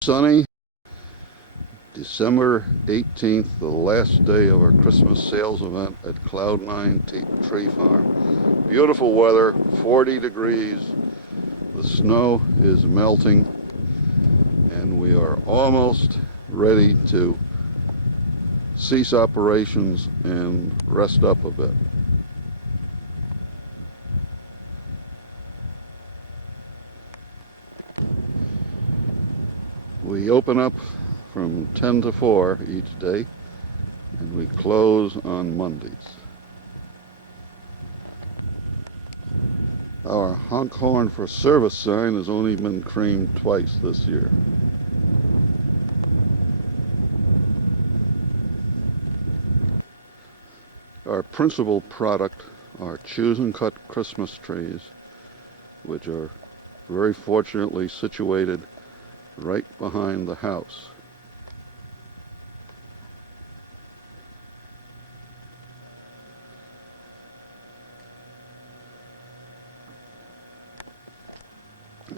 Sunny December 18th, the last day of our Christmas sales event at Cloud9 Tree Farm. Beautiful weather, 40 degrees. The snow is melting and we are almost ready to cease operations and rest up a bit. We open up from 10 to 4 each day, and we close on Mondays. Our honk horn for service sign has only been creamed twice this year. Our principal product are choose and cut Christmas trees, which are very fortunately situated right behind the house.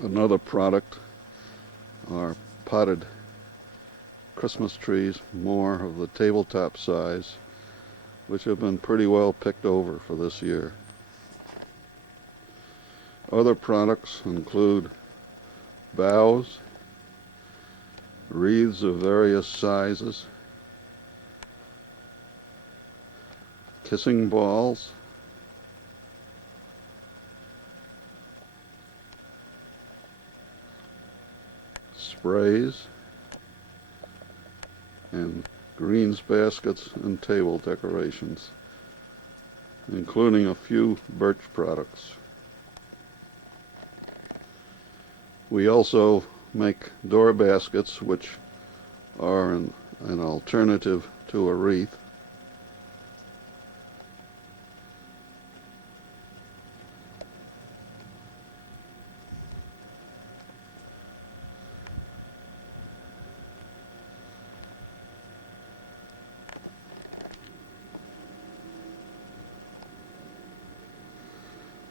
Another product are potted Christmas trees, more of the tabletop size, which have been pretty well picked over for this year. Other products include boughs, wreaths of various sizes, kissing balls, sprays, and greens baskets and table decorations, including a few birch products. We also make door baskets, which are an alternative to a wreath.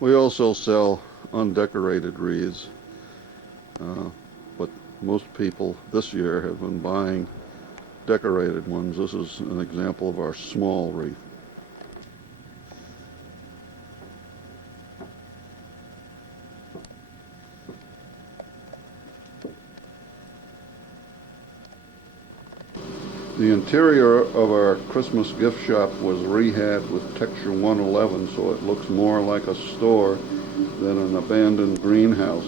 We also sell undecorated wreaths, but most people this year have been buying decorated ones. This is an example of our small wreath. The interior of our Christmas gift shop was rehabbed with Texture 111, so it looks more like a store than an abandoned greenhouse.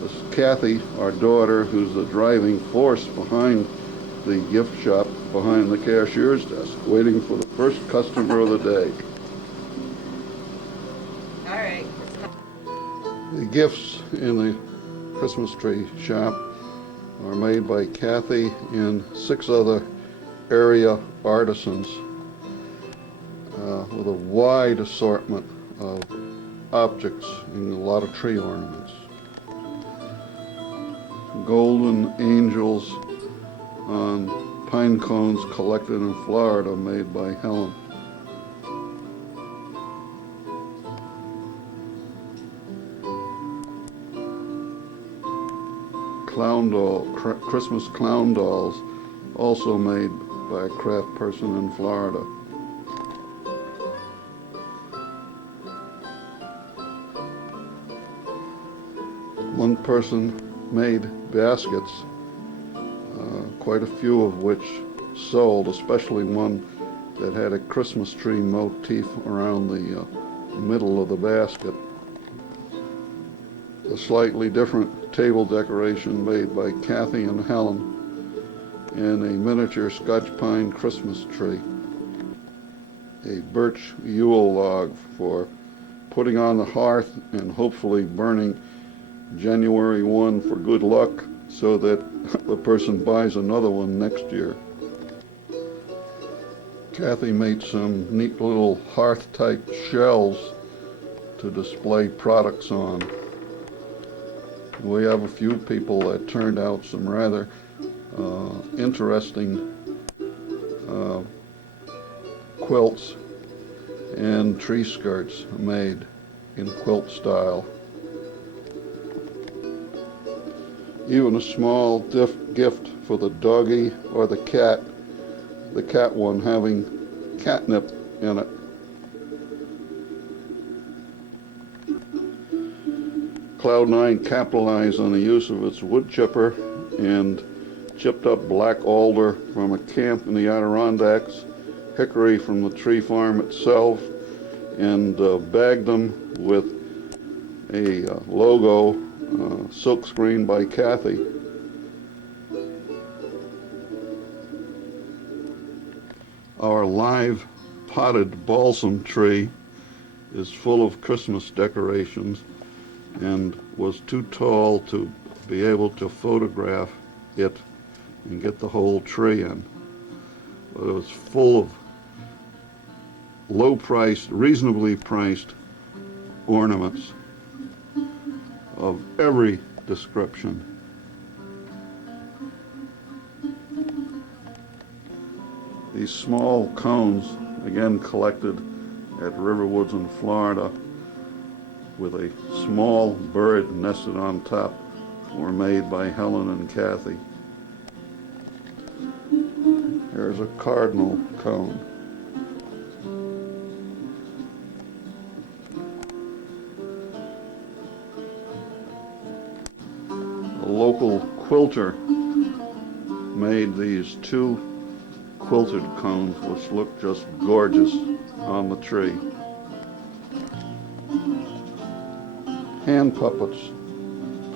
This is Kathy, our daughter, who's the driving force behind the gift shop, behind the cashier's desk, waiting for the first customer of the day. All right. The gifts in the Christmas tree shop are made by Kathy and 6 other area artisans with a wide assortment of objects and a lot of tree ornaments. Golden angels on pine cones collected in Florida, made by Helen. Christmas clown dolls, also made by a craft person in Florida. One person made baskets, quite a few of which sold, especially one that had a Christmas tree motif around the middle of the basket. A slightly different table decoration made by Kathy and Helen, and a miniature Scotch pine Christmas tree. A birch Yule log for putting on the hearth and hopefully burning January 1 for good luck, so that the person buys another one next year. Kathy made some neat little hearth-type shelves to display products on. We have a few people that turned out some rather interesting quilts and tree skirts made in quilt style. even a small gift for the doggy or the cat one having catnip in it. Cloud9 capitalized on the use of its wood chipper and chipped up black alder from a camp in the Adirondacks, hickory from the tree farm itself, and bagged them with a logo, silkscreen by Kathy. Our live potted balsam tree is full of Christmas decorations and was too tall to be able to photograph it and get the whole tree in. But it was full of low-priced, reasonably priced ornaments of every description. These small cones, again collected at Riverwoods in Florida, with a small bird nested on top, were made by Helen and Kathy. Here's a cardinal cone. A local quilter made these two quilted cones which look just gorgeous on the tree. Hand puppets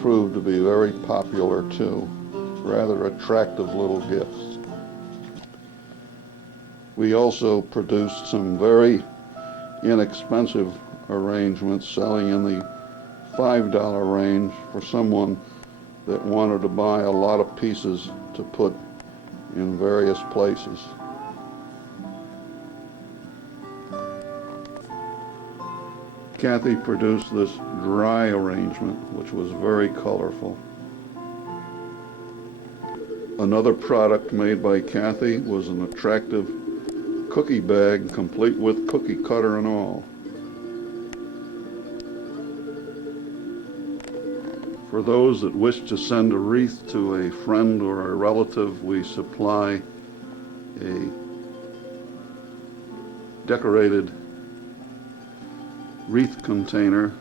proved to be very popular too. Rather attractive little gifts. We also produced some very inexpensive arrangements selling in the $5 range for someone that wanted to buy a lot of pieces to put in various places. Kathy produced this dry arrangement, which was very colorful. Another product made by Kathy was an attractive cookie bag, complete with cookie cutter and all. For those that wish to send a wreath to a friend or a relative, we supply a decorated wreath container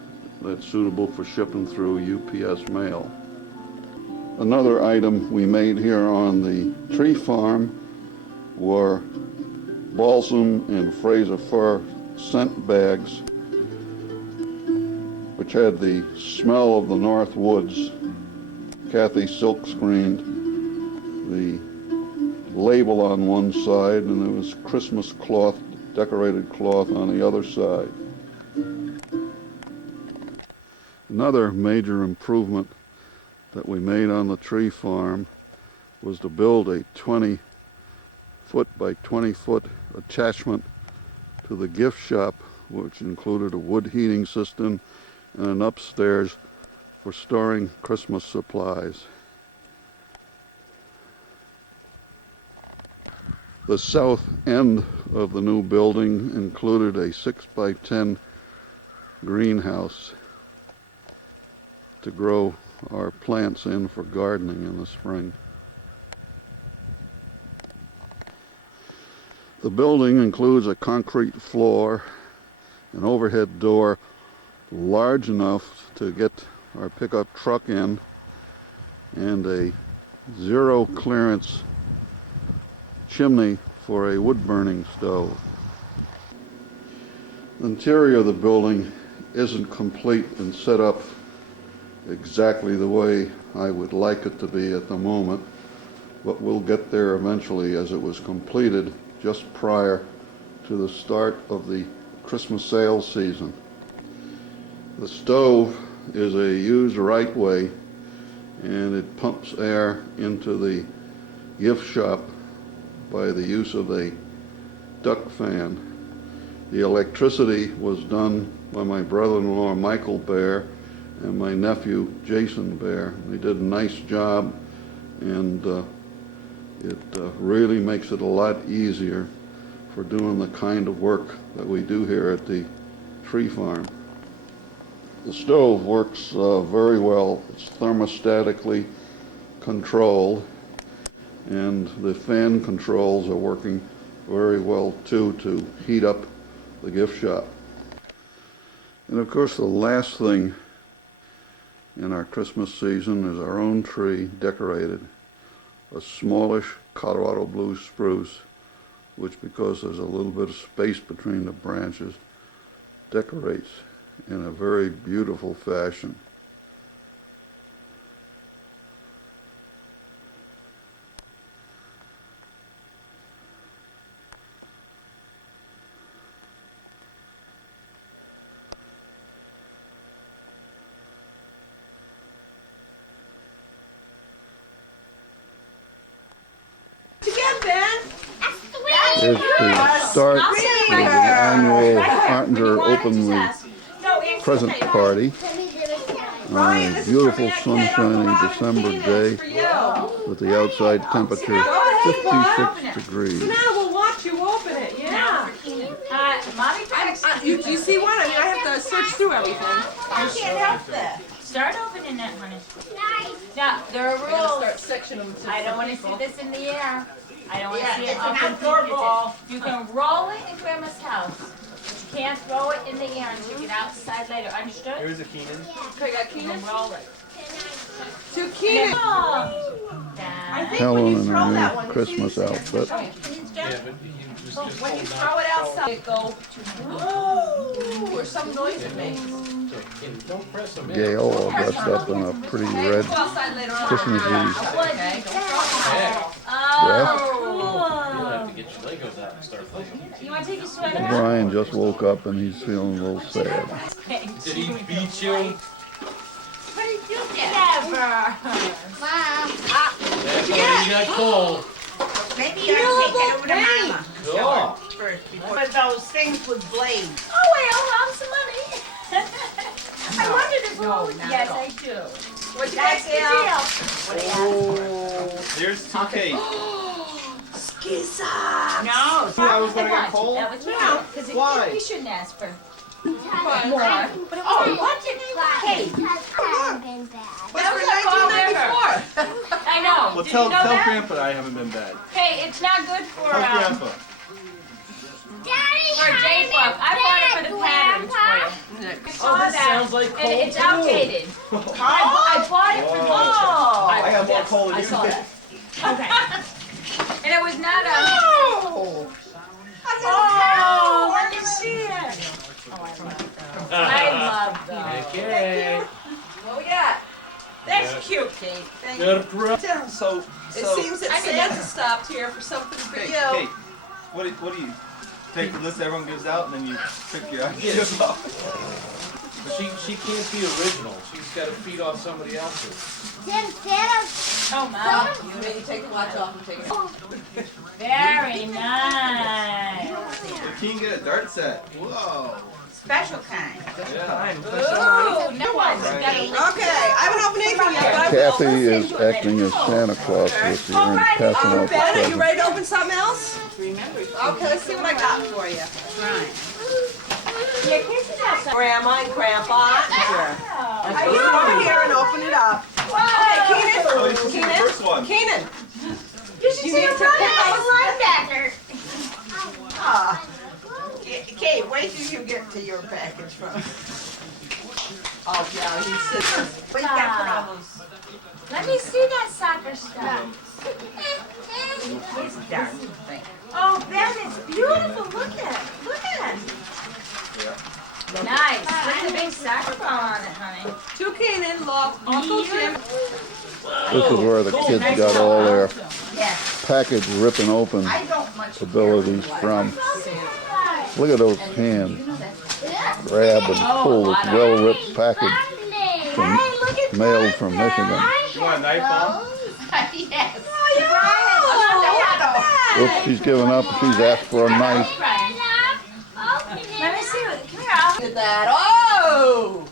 that's suitable for shipping through UPS mail. Another item we made here on the tree farm were balsam and Fraser fir scent bags, which had the smell of the North Woods. Kathy silk screened the label on one side, and there was Christmas cloth, decorated cloth on the other side. Another major improvement that we made on the tree farm was to build a 20-foot by 20-foot attachment to the gift shop, which included a wood heating system and an upstairs for storing Christmas supplies. The south end of the new building included a 6 by 10 greenhouse to grow our plants in for gardening in the spring. The building includes a concrete floor, an overhead door large enough to get our pickup truck in, and a zero clearance chimney for a wood burning stove. The interior of the building isn't complete and set up exactly the way I would like it to be at the moment, but we'll get there eventually, as it was completed just prior to the start of the Christmas sales season. The stove is a use right way, and it pumps air into the gift shop by the use of a duct fan. The electricity was done by my brother-in-law Michael Bear and my nephew Jason Bear. They did a nice job, and it really makes it a lot easier for doing the kind of work that we do here at the tree farm. The stove works very well. It's thermostatically controlled, and the fan controls are working very well too to heat up the gift shop. And of course the last thing in our Christmas season is our own tree decorated, a smallish Colorado blue spruce, which, because there's a little bit of space between the branches, decorates in a very beautiful fashion. It's the start of the annual Artinger Open Present Party on a beautiful sunshiny December day with the outside temperature 56 degrees. Now we'll watch you open it, yeah. You see what? I mean, I have to search through everything. I can't help that. Start opening it, honey. Now, there are rules. I don't want to see this in the air. I don't want to see it up in people. You can roll it in Grandma's house. But you can't throw it in the air and take it outside later. Understood? Here's a Keenan. Okay, got Keenan? Roll it. To Keenan. Helen in her new Christmas outfit. Yeah, but When you throw it outside, it go. Oh, or some noise it makes. don't press them in. Gail, all dressed up in a pretty red Go outside later on. Christmas Eve Okay. dress. You'll have to get your Legos out and start playing. You want to take your sweater off? Brian just woke up and he's feeling a little sad. Did he beat you? What did you get? Never. Mom, That's why you got cold. maybe you ought to take it over to Mama Go. first before those things with blades. Oh, wait, I'll have some money. I wondered if yes, I do. What you That's got, the Gail? deal. Oh, there's 2K. Skizza. No, I was gonna get cold? That was me. Because Why? we shouldn't ask for more. Oh, What did you Hey, That was like 1994. I know. Well, Did tell you know that? Grandpa that I haven't been bad. Hey, it's not good for Tell Grandpa. J-Buck. I bought it for the patterns for you. I saw this that, sounds like and cold it's too. outdated. I bought it for I have more cold than I you. saw that. Okay. And it was not a. Oh. Oh, let me see it. I love those. Okay. What we got? That's cute, Kate. Thank you. Got a pro. So, It seems that Santa stopped here for something for Kate, you. what do you take the list everyone gives out and then you pick your ideas off? She can't be original. She's got to feed off somebody else's. Oh, Mom. You may take the watch off and take it. Very nice. You can't get a dart set. Whoa. special kind. Yeah. Ooh, no one's got a Okay, I haven't opened anything yet, but I will. Kathy is acting as Santa Claus this year and passing out the Ben, are you presents. ready to open something else? Remember, Okay, let's see what I got for you. right. Yeah, Casey has some. Grandma and Grandpa. Wow. I put it over here and open it up. Okay, Oh, this is the Keenan. first one. Keenan. You should You see need a to linebacker. Ah. Kate, wait till you get to your package from. Oh, yeah, he says. Wait, you gotta put all those. Let me see that soccer stuff. It's dark thing. Oh, Ben, it's beautiful. Look at it. Look at it. Nice. Put the big soccer ball on it, honey. To Keenan, love, Uncle Jim. This is where the kids got all their Yes, package ripping open I don't much. abilities from. Look at those hands. Grab and pull this well-ripped package mailed from Michigan. You want a knife bomb? Yes. Oops, she's given up. She's asked for a knife. Let me see what. Come here. I'll. Look at that. Oh!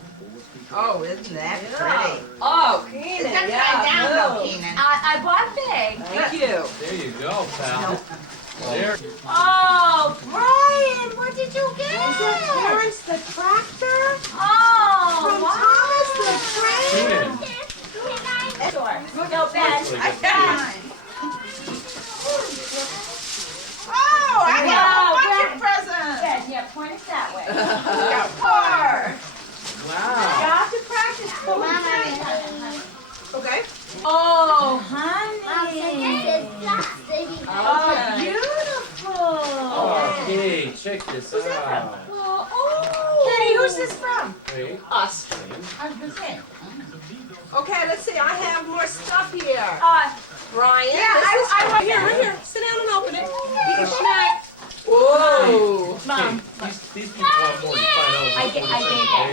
Oh, isn't that pretty? Oh, It's Keenan, upside yeah. down though, Keenan. I bought big. Thank you. There you go, pal. There. Oh, Brian, what did you get? Terrence the tractor? Oh, From wow. Thomas the train? Keenan. Sure. No, Ben. Oh, I got a whole bunch Ben. of presents. Ben, yeah, point it that way. Got four. You Wow. have to practice pulling. Okay. Oh, honey. Oh, beautiful. Oh, okay, check this out. Kitty, who's this from? Wait. Us. I was gonna say. Okay, let's see. I have more stuff here. Brian. Yeah, this I is want here. Right here. Sit down and open it. Eat your snack. Whoa. Mom. These people want more than $5. I gave that.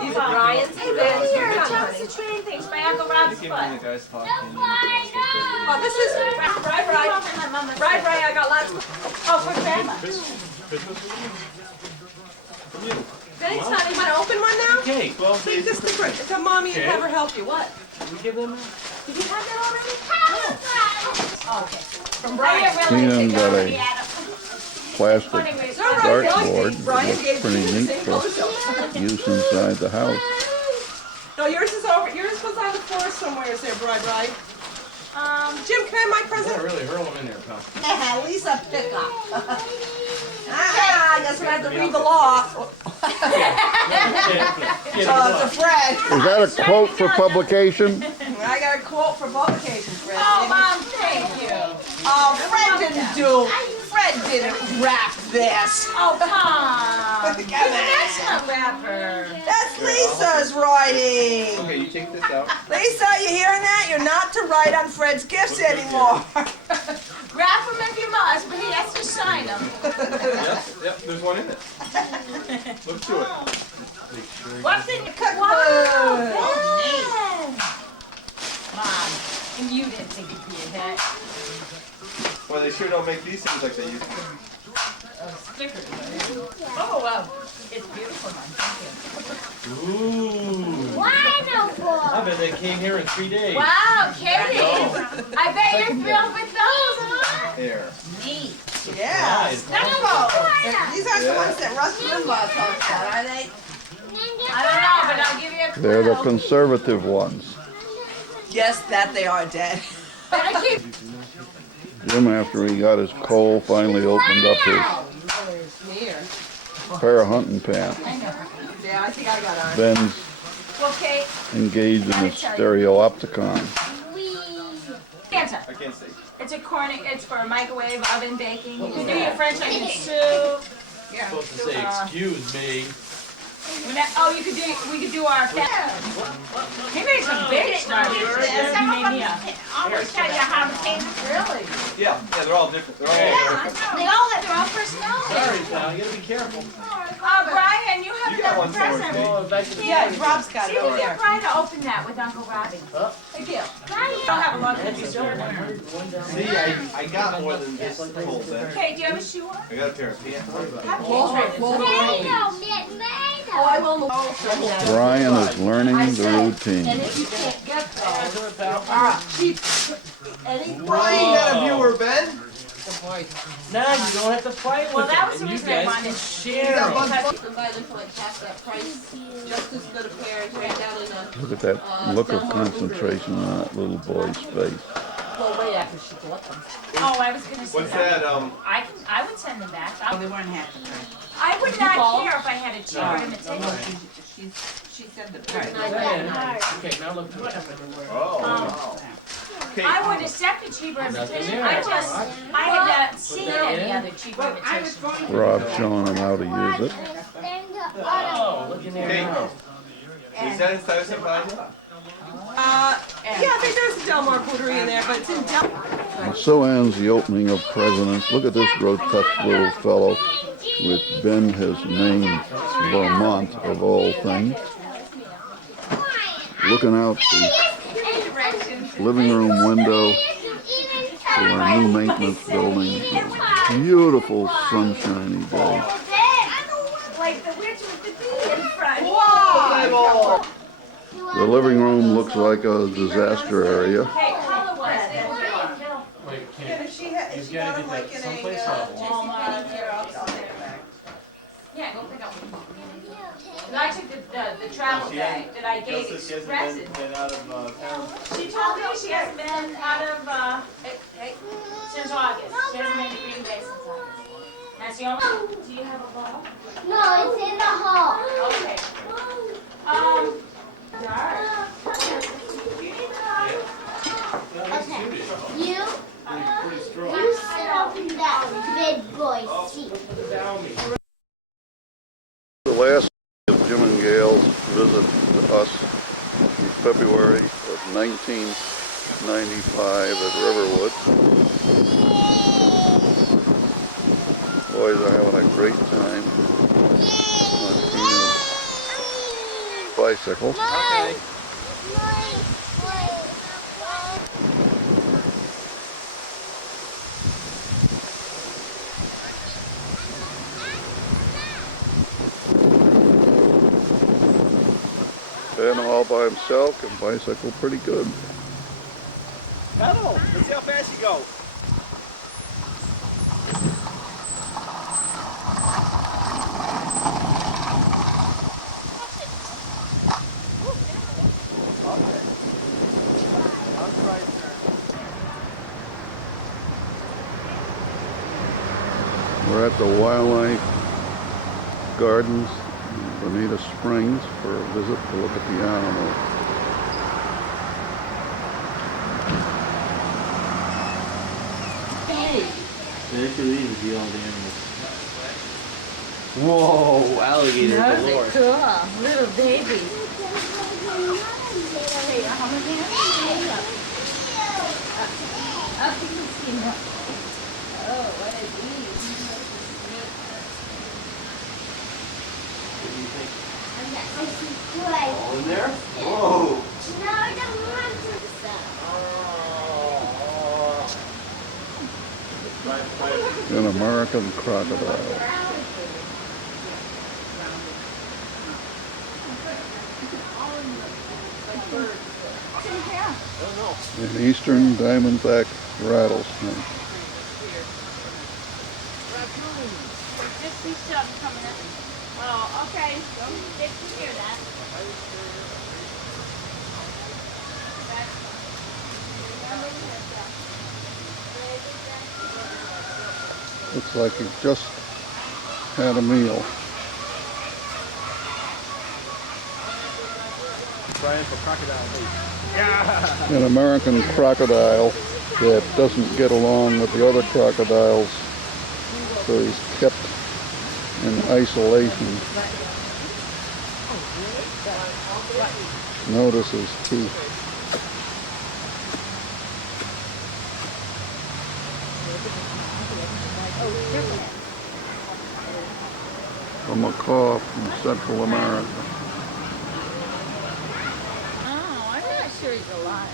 These are Brian's. Hey, Ben, here. Tell us the train things by Uncle Rob's Give foot. me the guys talking. Oh, this is Bri. I got lots of. Oh, for grandma. Thanks, honey. Want to open one now? Okay, 12 Take days. this to Chris. Tell mommy and Okay. have her help you. What? We give them Did you have that already? Oh, okay. From Brian. Tina got a plastic It's all right. dartboard. Brian Looks gave pretty you the neat same for photo. use inside the house. No, yours is over. Yours was on the floor somewhere. Is there, Bri? Jim, can I have my You present? gotta really hurl them in there, pal. Lisa, pick up. I guess we have to read the law. To Fred. Is that a quote for publication? I got a quote for publication, Fred. Oh, Mom, thank you. Oh, Fred didn't wrap this. Oh, Mom. Come That's on. not rapper. That's Lisa's writing. Okay, you take this out. Lisa, you hearing that? You're not to write on Fred's gifts anymore. Wrap him if you must, but he has to sign them. Yep, there's one in it. Look to it. What's in your Cookbook. Wow, Ben. Mom, and you didn't think it'd be a hit. Well, they sure don't make these things like they used to. Stickers. Oh, wow. It's beautiful, Mom. Thank Ooh. you. I bet they came here in 3 days. Wow, Katie. I bet you're thrilled with those, huh? Here. Neat. Yeah. Nice. These aren't the ones that Russ Limbaugh talks about, are they? I don't know, but I'll give you a clue. They're the conservative ones. Yes, that they are dead. Better keep Jim, after he got his coal, finally opened up his pair of hunting pants. Yeah, I think I got ours. Ben's Well, Kate, engaged in a stereopticon. Santa. I can't see. It's a corny. It's for microwave oven baking. You can do your French onion soup. Supposed to say, excuse me. You could do. We could do our. He made some big starters. He made me up. Almost tell you how to paint. Really? Yeah, they're all different. They're all different. They all have their own personality. Sorry, pal, you gotta be careful. Brian, you have You got another one somewhere, present. Kate. Oh, back to the Yeah, Rob's got See it if over you there. can try to open that with Uncle Robbie. Big deal. You don't have a lot of That's pictures. See, I got more than this whole thing. Okay, do you have a shoe on? I got a pair of pants. Oh, I will move. Brian is learning the routine. If you can't get those, Brian, you got a viewer, Ben? Nah, you don't have to fight with Well, that was them. the And you reason I guys wanted can to share them. buy them for like half that price, just as good a pair as right down in the, Look at that look of concentration on that little boy's face. well, way after she bought them. Oh, I was gonna say What's that? I would send them back. They weren't half the price. I would not care if I had a cheaper imitation. She said the price. Okay, now look to it. Oh, wow. Okay. I would accept a cheaper Nothing imitation. there. I had not seen any other cheaper imitation. Rob showing him how to use it. Oh, look in there Okay. now. Is that inside somebody? Yeah, I think there's a Del Mar Pottery in there, but it's in Del. And so ends the opening of Presidents. Look at this grotesque little fellow, which Ben has named Vermont of all things. Looking out the living room window to our new maintenance building. Beautiful sunshiny day. Like the witch with the bee in front. Wow! The living room looks like a disaster area. Hey, Hollywood. Wait, Yeah, can't. but she had, He's she gotta got get them like that in someplace a else. JCPenney here. I'll take it back. Yeah, go pick up one. And I took the travel bag that I gave She hasn't expressive. been out of town. She told me she hasn't been out of, since August. She hasn't been to Green Bay since August. That's the only, do you have a ball? No, it's in the hall. Okay. Darn. You need the ball? Okay. You Pretty strong. you sit up in that big boy seat. The last of Jim and Gail's visit to us in February of 1995 at Riverwood. Boys are having a great time on Tina's bicycle. Okay. Ben all by himself can bicycle pretty good. Pedal. Let's see how fast you go. We're at the Wildlife Gardens in Bonita Springs for a visit to look at the animals. They could leave with all the animals. Whoa, alligator galore. Cool. Little baby. Hey, how many up you can see now. Oh, what is these? What do you think? I see good. All in there? Whoa. No, I don't want to. An American crocodile. An eastern diamondback rattlesnake. Just see stuff coming up. Oh, okay. Did you hear that? Looks like he just had a meal. Trying for crocodile meat. An American crocodile that doesn't get along with the other crocodiles, so he's kept in isolation. Notice his teeth. A macaw from Central America. Oh, I'm not sure he's alive.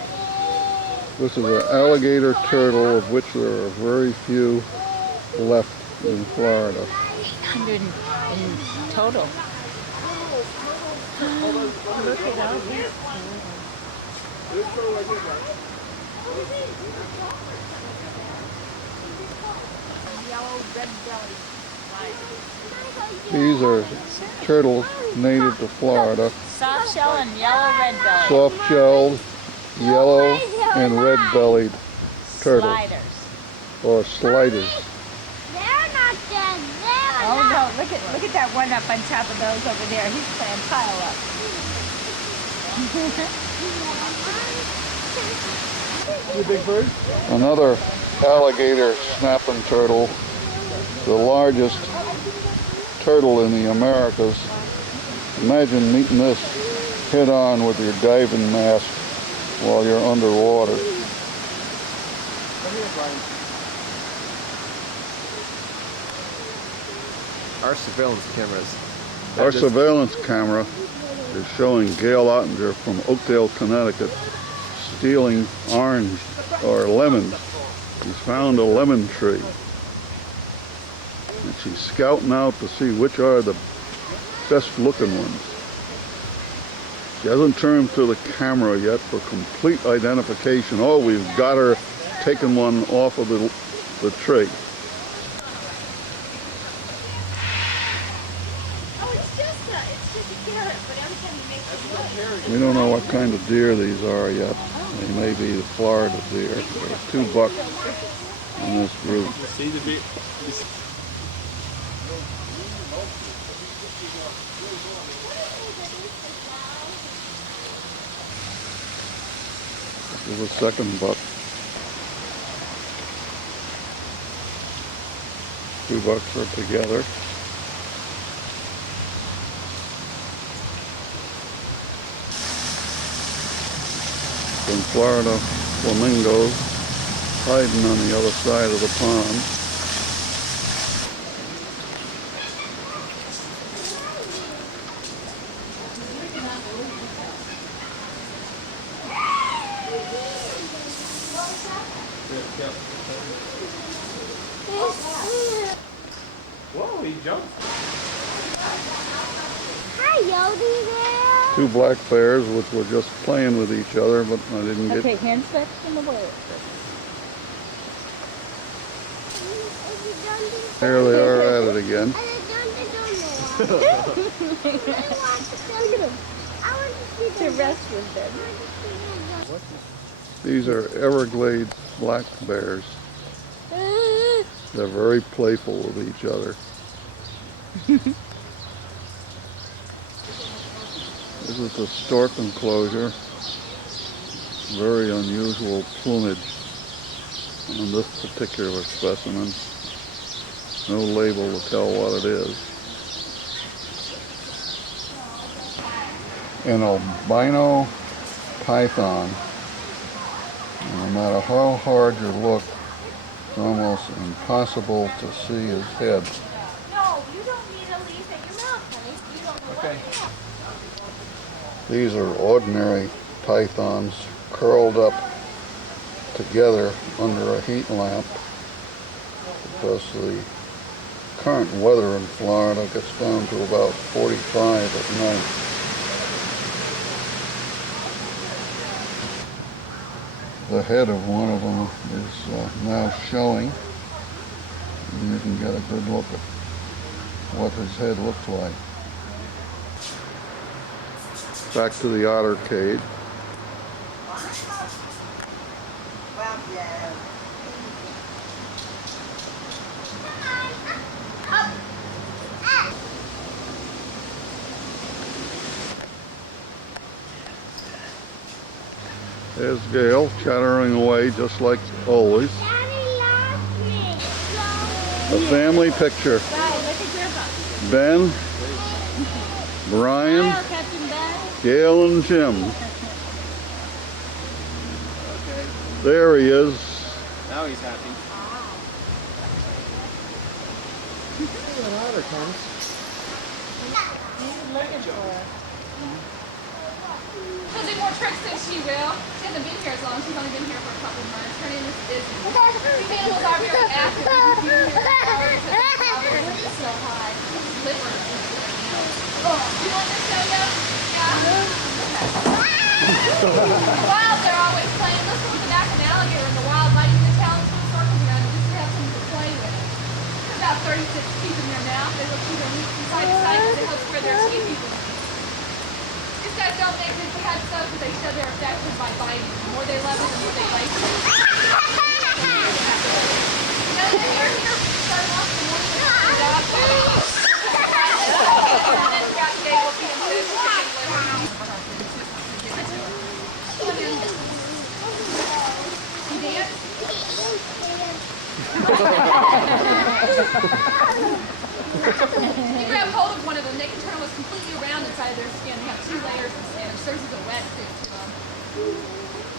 This is an alligator turtle, of which there are very few left in Florida. 800 in total. Look at all these. Yellow, red belly. These are turtles native to Florida. Soft shell and yellow, red belly. Soft-shelled, yellow, and red-bellied turtles, Sliders. or sliders. They're not dead. They're Oh not. no, look at that one up on top of those over there. He's playing pile up. Another alligator snapping turtle, the largest turtle in the Americas. Imagine meeting this head on with your diving mask while you're underwater. Our surveillance cameras. Our surveillance camera is showing Gail Ottinger from Oakdale, Connecticut, stealing orange or lemons. She's found a lemon tree. And she's scouting out to see which are the best looking ones. She hasn't turned to the camera yet for complete identification. Oh, we've got her taking one off of the tree. We don't know what kind of deer these are yet. They may be the Florida deer. There's 2 bucks in this group. You see the big. This is the 2nd buck. 2 bucks are together. Some Florida flamingos hiding on the other side of the pond. Whoa, he jumped. Hi, Yodi there. 2 black bears which were just playing with each other, but I didn't get... Okay, hands back in the way. There they are at it again. Look at him. The rest was dead. These are Everglades black bears. They're very playful with each other. This is the stork enclosure. Very unusual plumage on this particular specimen. No label to tell what it is. An albino python. No matter how hard you look, it's almost impossible to see his head. No, you don't need to leave at your mouth, honey. You don't know Okay. These are ordinary pythons curled up together under a heat lamp because the current weather in Florida gets down to about 45 at night. The head of one of them is now showing, and you can get a good look at what his head looks like. Back to the ottercade. Well, yeah. There's Gail chattering away just like always. Daddy loves me. A family picture. Bye, look at Grandpa. Ben, Brian, Smile, Captain Ben. Gail, and Jim. There he is. Now he's happy. She'll do more tricks than she will. She hasn't been here as long. She's only been here for a couple of months. Her name is Disney. These animals are very active. They can be here for hours because the power is so high. Liver. You want this, Yo-Yo? Yeah? Wild, they're always playing. Listen with the back of an alligator in the wild, biting the tail and swim circles around it just to have something to play with. There's about 36 teeth in their mouth. They look either neat from side to side because they help spread their teeth evenly. These guys don't make good pets though because they show their affection by biting. The more they love it, the more they like it. Now they're here starting off the morning with the dog biting. And then throughout the day we'll feed them fish, chicken, liver. You dance? If you grab hold of one of them, they can turn almost completely around inside of their skin. They have 2 layers of skin, which serves as a wetsuit to them.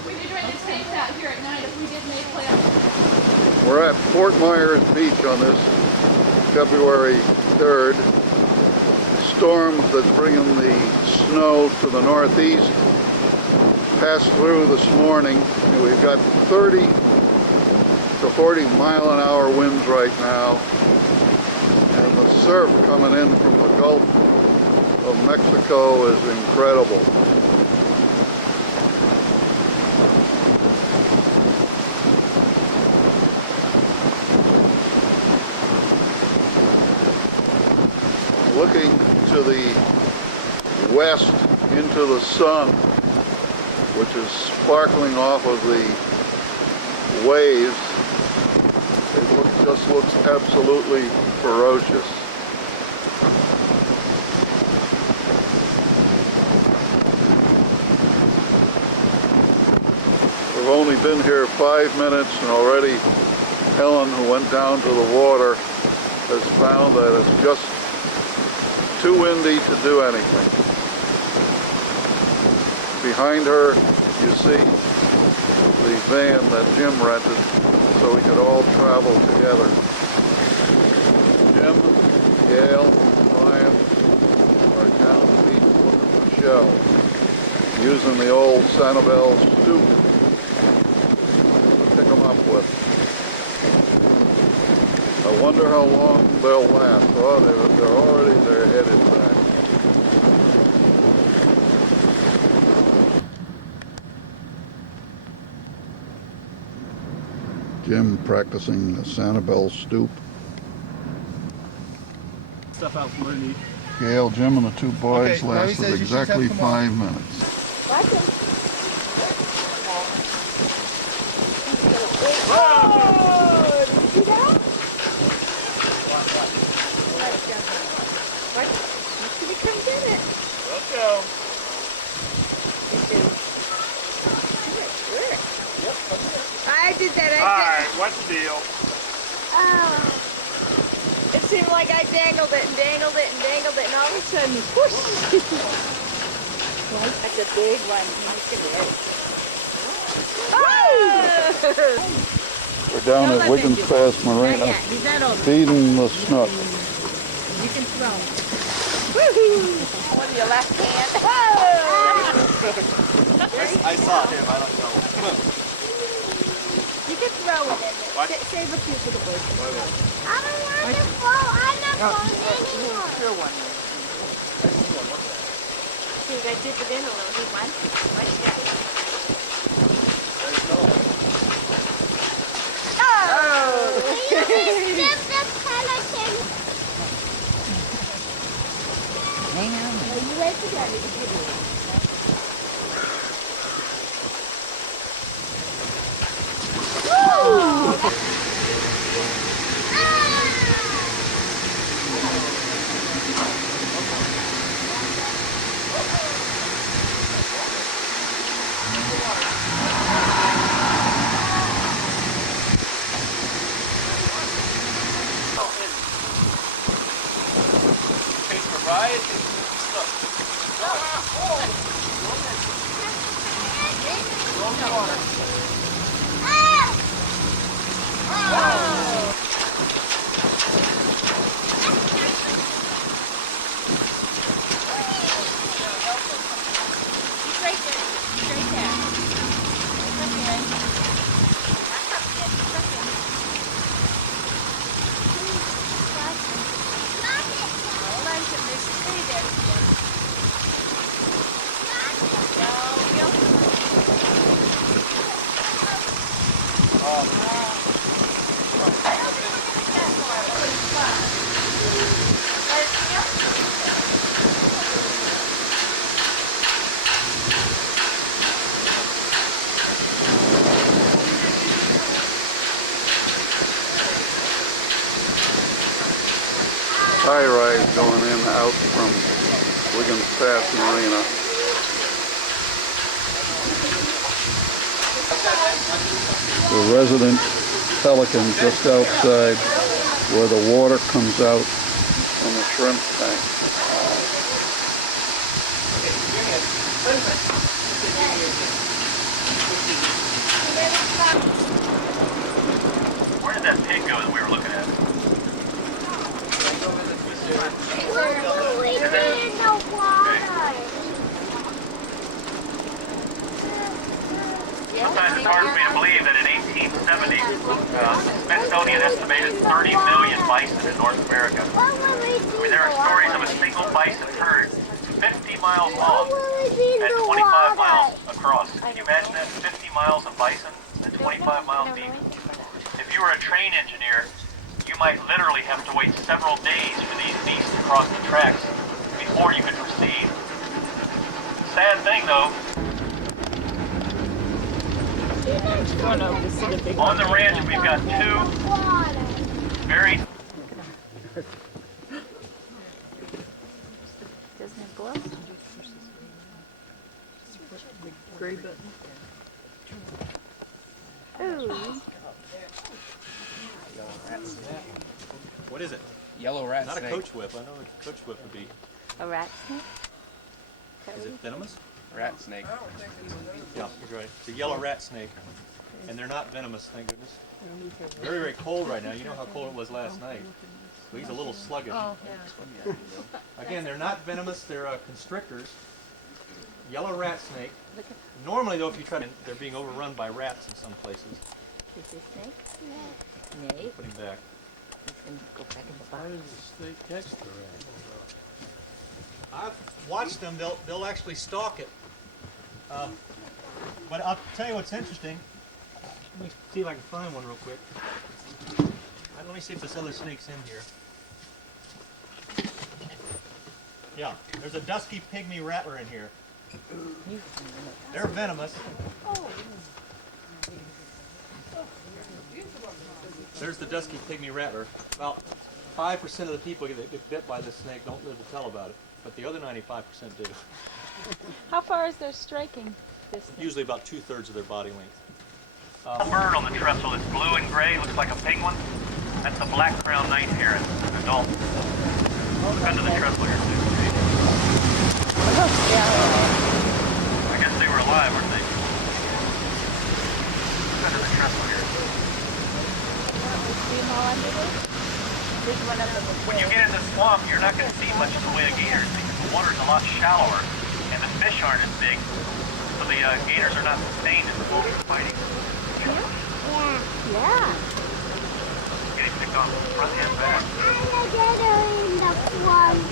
We'd be doing the tapes out here at night if we did make playoffs. We're at Fort Myers Beach on this February 3rd. The storms that bring in the snow to the northeast passed through this morning. And we've got 30 to 40 mile-an-hour winds right now. And the surf coming in from the Gulf of Mexico is incredible. Looking to the west into the sun, which is sparkling off of the waves. It just looks absolutely ferocious. We've only been here 5 minutes, and already Helen, who went down to the water, has found that it's just too windy to do anything. Behind her, you see the van that Jim rented so we could all travel together. Jim, Gail, Brian are down the beach looking for shells, using the old Sanibel stoop to pick them up with. I wonder how long they'll last. Oh, they're headed back. Jim practicing the Sanibel stoop. Stuff out from underneath. Gail, Jim, and the two boys Okay, Mary lasted says you should exactly have come on. 5 minutes. Whoa! Did you see that? What? Let's see if he comes in it. Let's go. I did that. Alright, what's the deal? It seemed like I dangled it and dangled it and dangled it, and all of a sudden, whoosh! That's a big one. Look at this. Oh! We're down at Wiggins Pass Marina He's not over. feeding the snook. You can throw him. Woohoo! With your left hand. I saw him, I don't know. You can throw it in What? there. Save a few for the boys. I don't want to fall. I'm not falling anymore. See, you gotta dip it in a little. He wants it. Like that. Oh! Skip the pelican. Hang on. You wait for Daddy to give you. Taste for ride, taste for stuff. Roll in the water. He's right there. He's right there. That's okay. That's okay. That's okay. Hold on to this. Stay there, Jim. No, High rise going in out from Wiggins Pass Marina. The resident pelican just outside where the water comes out from the shrimp tank. Where did that pig go that we were looking at? We're in the water. Sometimes it's hard for me to believe that in 1870, Smithsonian estimated 30 million bison in North America. What will we do? I mean, there are stories of a single bison herd 50 miles long and 25 miles across. Can you imagine that? 50 miles of bison and 25 miles deep. If you were a train engineer, you might literally have to wait several days for these beasts to cross the tracks before you could proceed. So sad thing though, on the ranch we've got two very Doesn't have gloves? Ooh. What is it? Yellow rat Not snake. a coach whip. I know a coach whip would be. A rat snake? Is it venomous? Rat snake. Yeah, you're right. It's a yellow rat snake. And they're not venomous, thank goodness. Very, very cold right now. You know how cold it was last night. So he's a little sluggish. Again, they're not venomous. They're constrictors. Yellow rat snake. Normally, though, if you try to, they're being overrun by rats in some places. Is this snake? Snake. Put him back. He's gonna go back in the box. How does the snake catch the rat? I've watched them. They'll actually stalk it. But I'll tell you what's interesting. Let me see if I can find one real quick. Let me see if this other snake's in here. Yeah, there's a dusky pygmy rattler in here. They're venomous. There's the dusky pygmy rattler. About 5% of the people that get bit by this snake don't live to tell about it, but the other 95% do. How far is their striking distance? Usually about 2/3 of their body length. a bird on the trestle that's blue and gray, looks like a penguin. That's the black crowned night heron, an adult. Look under the trestle here too. I guess they were alive, weren't they? Look under the trestle here. When you get in the swamp, you're not going to see much of the way of gators because the water's a lot shallower and the fish aren't as big, so the gators are not sustained in the water fighting. Yeah. Getting picked off front and back. Alligator in the front.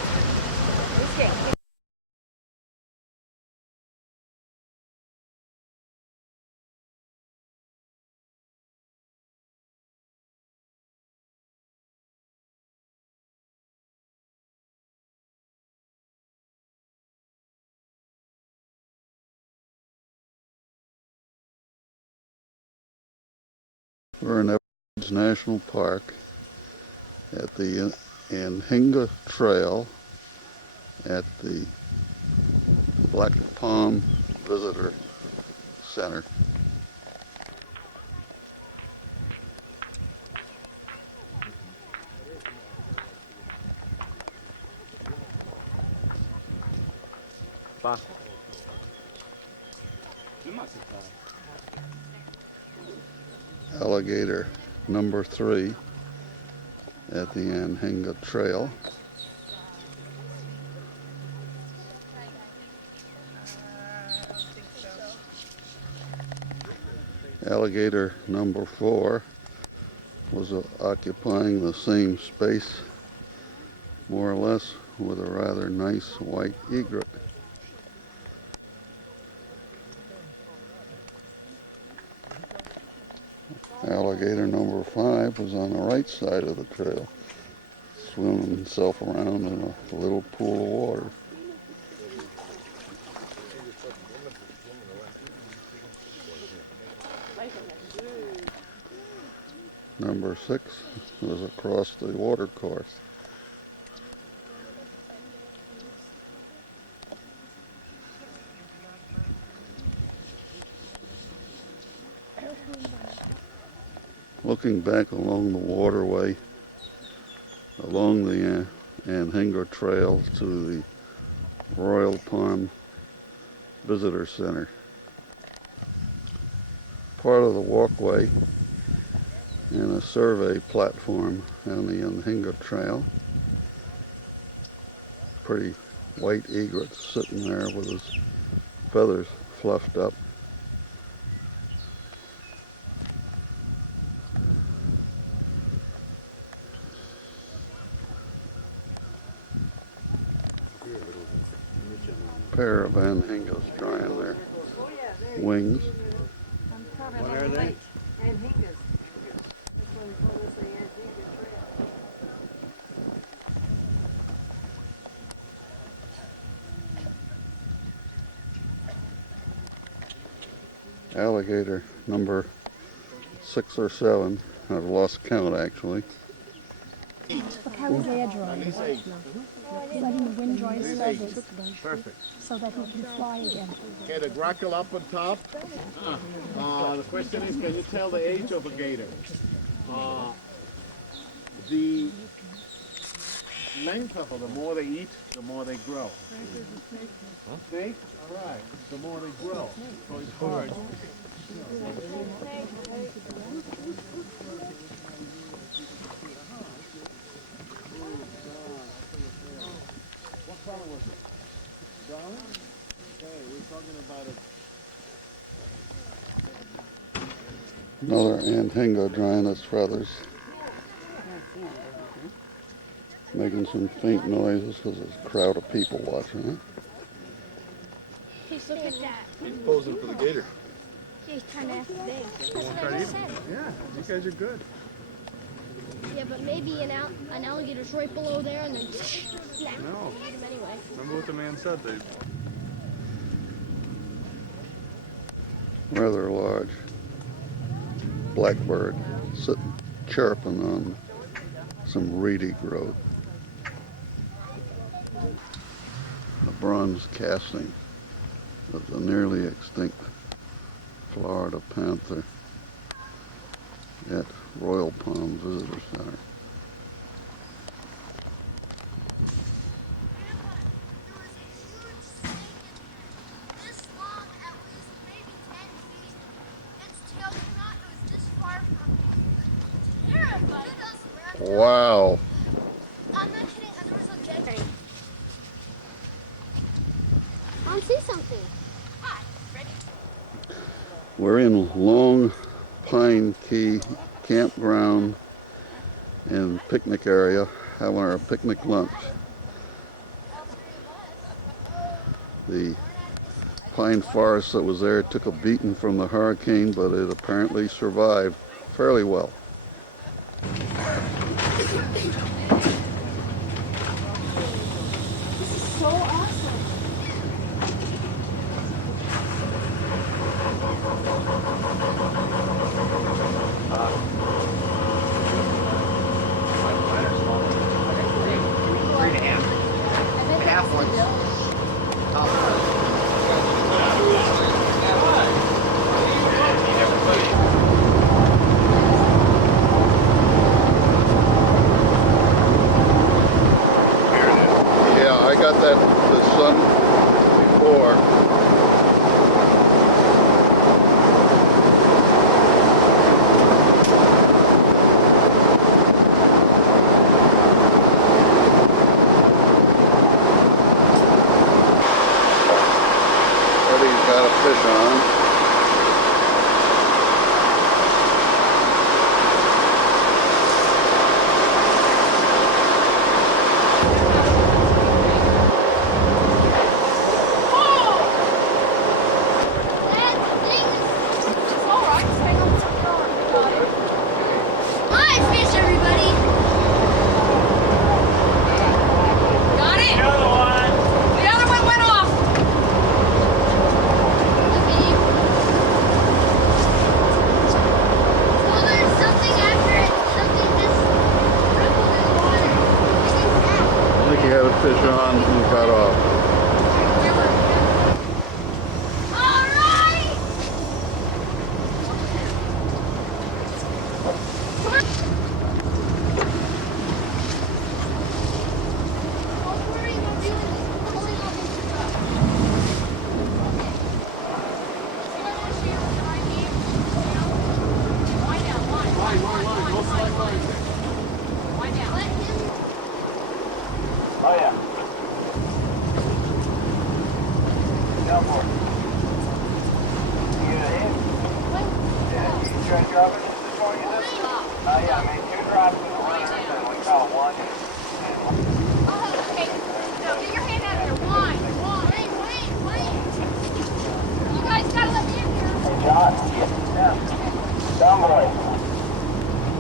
We're in Everglades National Park at the Anhinga Trail at the Black Palm Visitor Center. Alligator number 3 at the Anhinga Trail. Alligator number 4 was occupying the same space, more or less, with a rather nice white egret. Alligator number 5 was on the right side of the trail, swimming himself around in a little pool of water. Number 6 was across the water course. Looking back along the waterway, along the Anhinga Trail to the Royal Palm Visitor Center. Part of the walkway and a survey platform on the Anhinga Trail. Pretty white egret sitting there with his feathers fluffed up. Pair of Anhingas drying their wings. What are they? Alligator number 6 or 7. I've lost count actually. Look how his air dries. Letting the wind dry his feathers Perfect. so that he can fly again. Okay, the grackle up on top. The question is, can you tell the age of a gator? The length of it, the more they eat, the more they grow. Snake? All right. The more they grow. So it's hard. What color was it? Brown? Okay, we're talking about it. Another anhinga drying its feathers. Making some faint noises because there's a crowd of people watching it. Look at that. He's posing for the gator. He's trying to act big. That's Won't what try I to just eat said. them. Yeah, you guys are good. Yeah, but maybe an alligator's right below there and then snap. No. Eat him anyway. Remember what the man said? They Rather large blackbird sitting chirping on some reedy growth. A bronze casting of the nearly extinct Florida panther at Royal Palm Visitor Center. Wow. I'm not kidding. There was a dead thing. I see something. Hi. Ready? We're in Long Pine Key campground and picnic area having our picnic lunch. The pine forest that was there took a beating from the hurricane, but it apparently survived fairly well. This is so awesome. Yeah, I got that the sun before. Eddie's got a fish on. Hi, fish, everybody. Got it? The other one went off. Oh, there's something after it. Something just rippled in the water. I think he had a fish on and got off. All right. Don't worry about doing this. Pulling off into the truck. See what I want to show you with the right hand? Wind down, wind. Wind down. Let him. Oh yeah. Down for it. You get a hit? Yeah, you try dropping it this morning, you said? Oh yeah, I made 2 drops in the runners and we caught 1. Oh, okay. Now get your hand out of there. Wind. Wait. You guys gotta let me in here. Hey John, yeah. Down boy.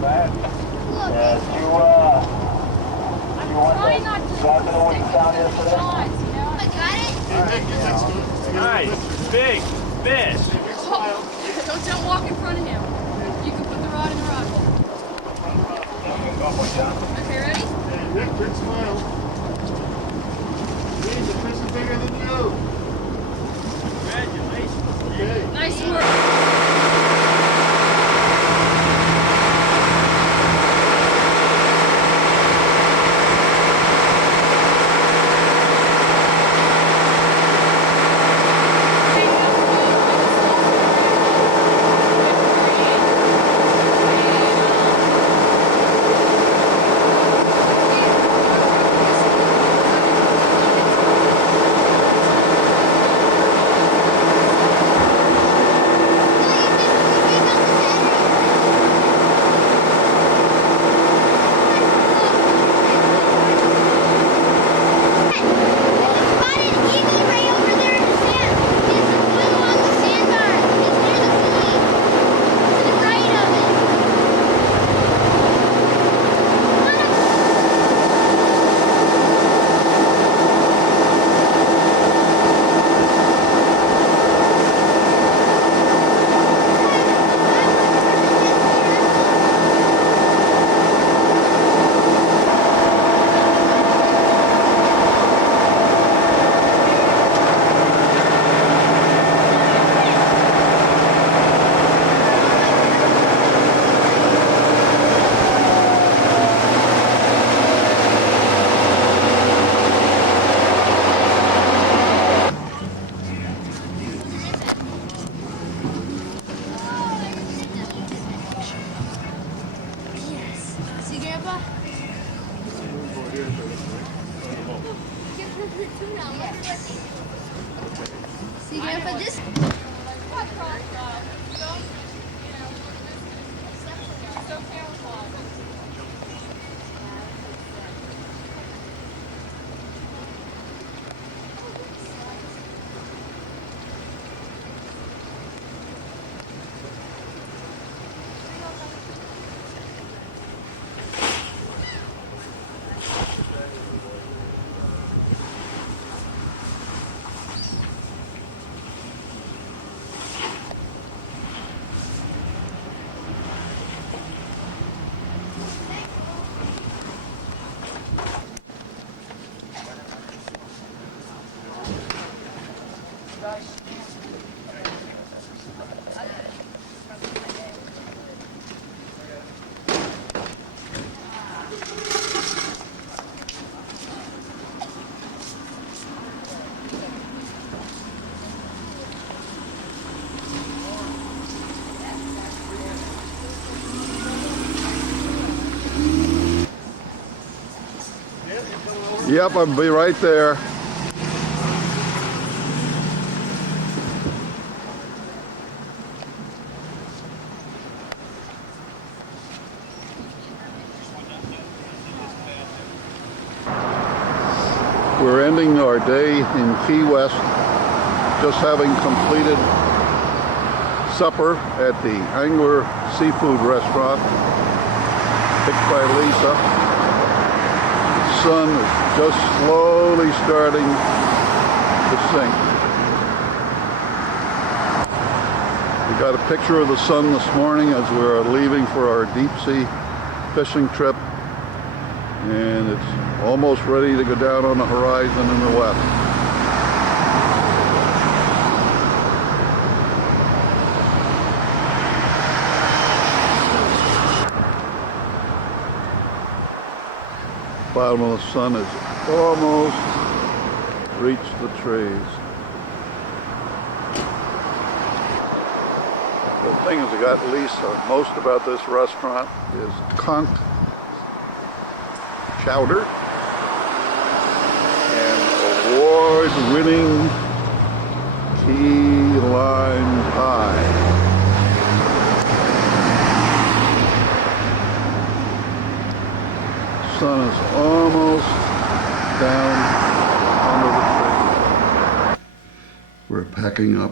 Go ahead. Look. You want Try not to got the one you found yesterday? lines, you know? I got it. Get next to it. Nice, big fish. Big smile. Don't walk in front of him. You can put the rod in the rod hole. Okay, ready? Hey, Rick, big smile. Hey, the fish is bigger than you. Congratulations. Okay. Nice work. See, Grandpa? See, Grandpa, this... Yep, I'll be right there. We're ending our day in Key West, just having completed supper at the Angler Seafood Restaurant, picked by Lisa. The sun is just slowly starting to sink. We got a picture of the sun this morning as we were leaving for our deep sea fishing trip, and it's almost ready to go down on the horizon in the west. Bottom of the sun has almost reached the trees. The thing that got Lisa most about this restaurant is conch chowder and award-winning key lime pie. Sun is almost down under the tree. We're packing up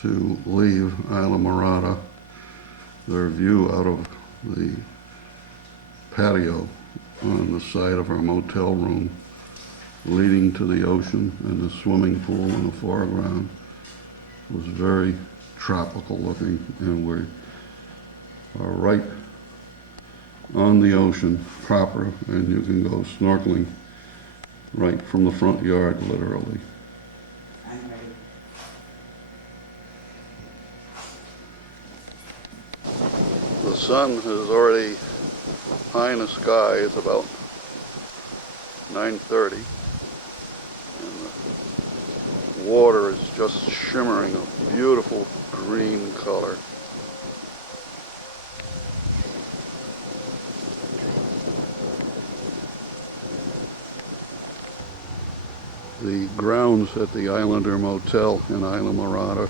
to leave Isla Morada. Their view out of the patio on the side of our motel room leading to the ocean and the swimming pool in the foreground was very tropical looking, and we're right on the ocean proper, and you can go snorkeling right from the front yard, literally. The sun is already high in the sky. It's about 9:30, and the water is just shimmering a beautiful green color. The grounds at the Islander Motel in Isla Morada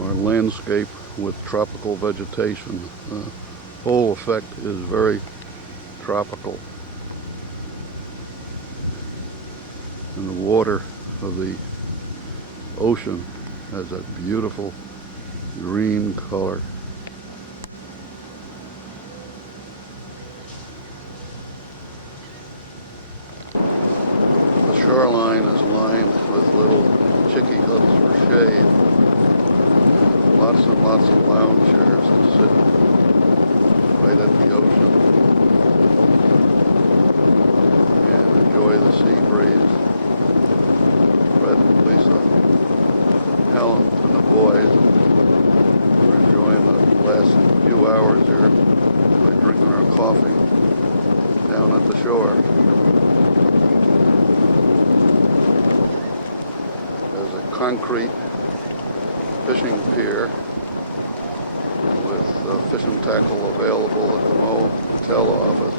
are landscaped with tropical vegetation. The whole effect is very tropical. And the water of the ocean has a beautiful green color. The shoreline is lined with little chickee huts for shade. Lots and lots of lounge chairs to sit right at the ocean and enjoy the sea breeze. Fred and Lisa, Helen and the boys are enjoying the last few hours here by drinking our coffee down at the shore. There's a concrete fishing pier with fishing tackle available at the motel office.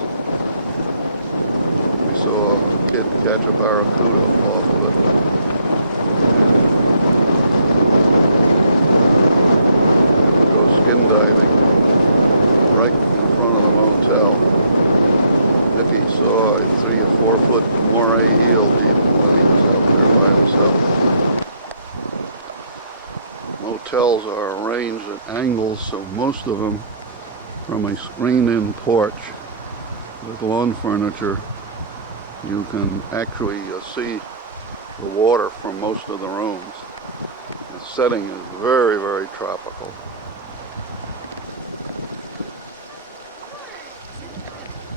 We saw a kid catch a barracuda off of it. We would go skin diving right in front of the motel. Nicky saw a 3 or 4 foot moray eel even when he was out there by himself. Motels are arranged at angles, so most of them from a screened-in porch with lawn furniture, you can actually see the water from most of the rooms. The setting is very, very tropical.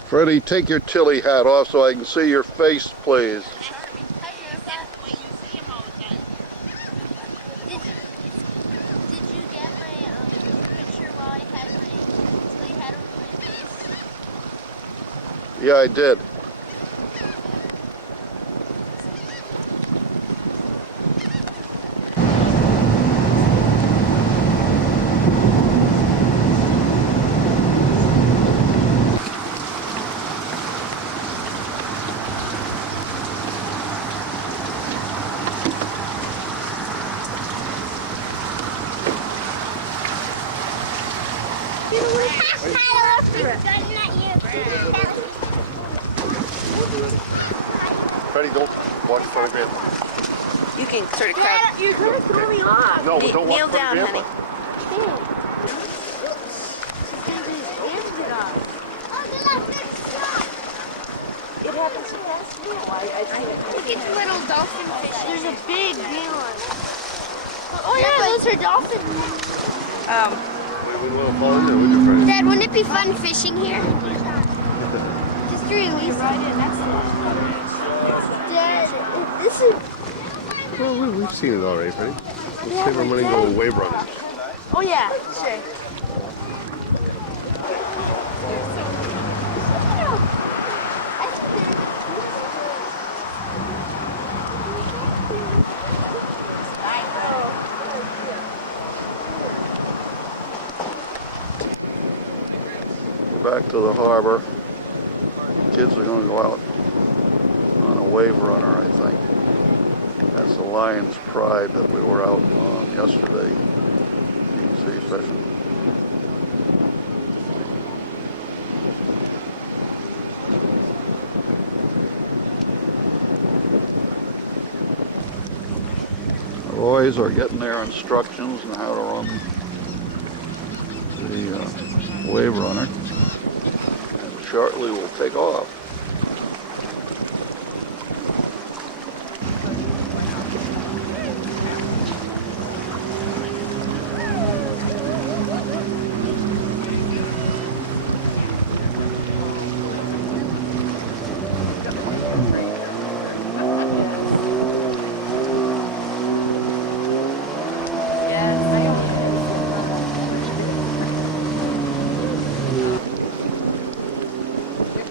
Freddie, take your Tilly hat off so I can see your face, please. Yeah, I did. Freddie, don't watch photograph. You can sort of crouch. You're going to throw me off. No, don't watch Kneel down, honey. It happens to pass me. Look at the little dolphin fish. There's a big green one. Oh yeah, those are dolphins. We wouldn't want to fall in there, would you, Freddie? Dad, wouldn't it be fun fishing here? Just to release right in. That's Dad, this is. Well, we've seen it already, Freddie. Let's save our money and go wave running. Oh yeah, sure. Back to the harbor. Kids are going to go out on a wave runner, I think. That's the Lion's Pride that we were out on yesterday, deep sea fishing. The boys are getting their instructions on how to run the wave runner. Shortly we'll take off.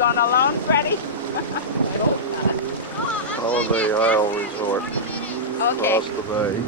going alone, Freddie? Holiday Isle Resort across the bay.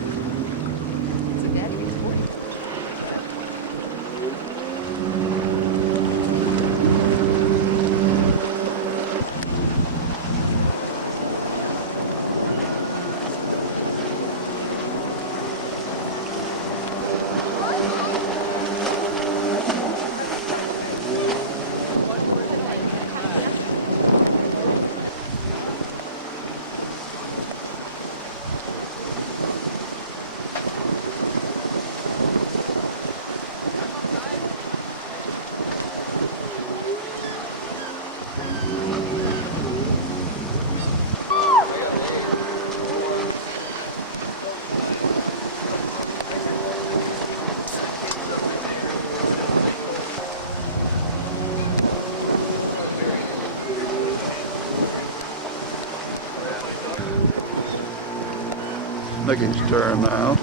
Nicky's turn now.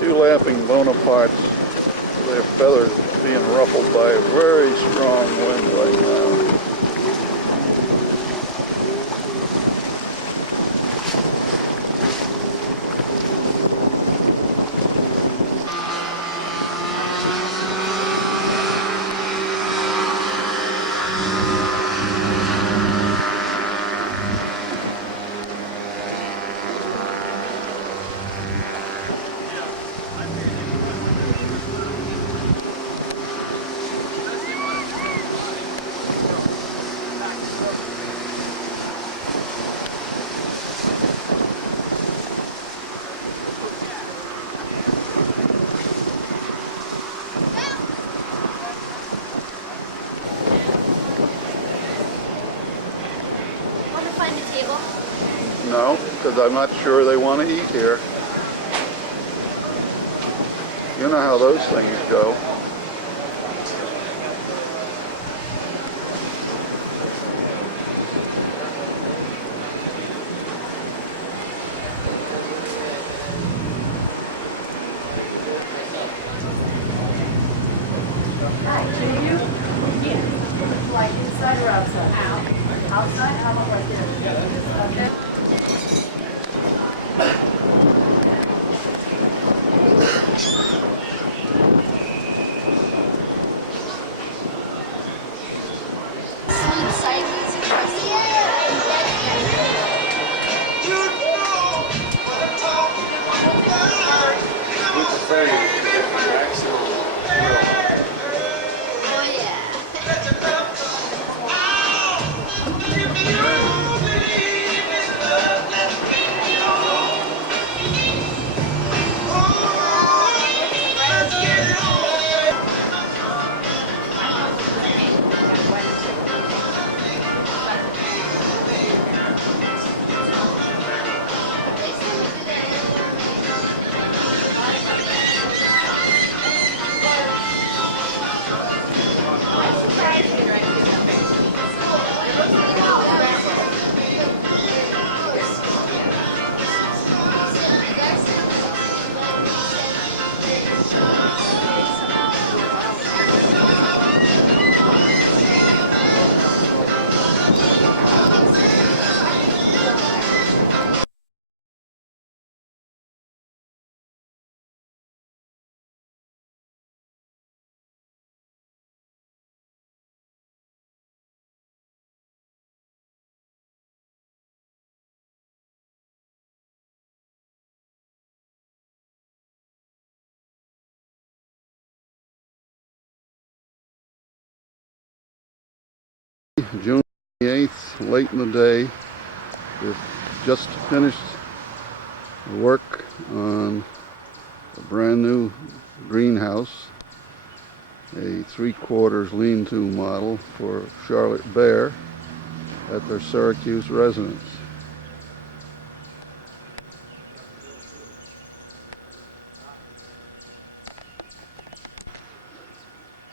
Two laughing Bonapartes, their feathers being ruffled by a very strong wind right now. Want to find a table? No, because I'm not sure they want to eat here. You know how those things go. Like inside or outside? Outside? How about right there? Okay. June 8th, late in the day. This just finished work on a brand new greenhouse, a 3/4 lean-to model for Charlotte Bear at their Syracuse residence.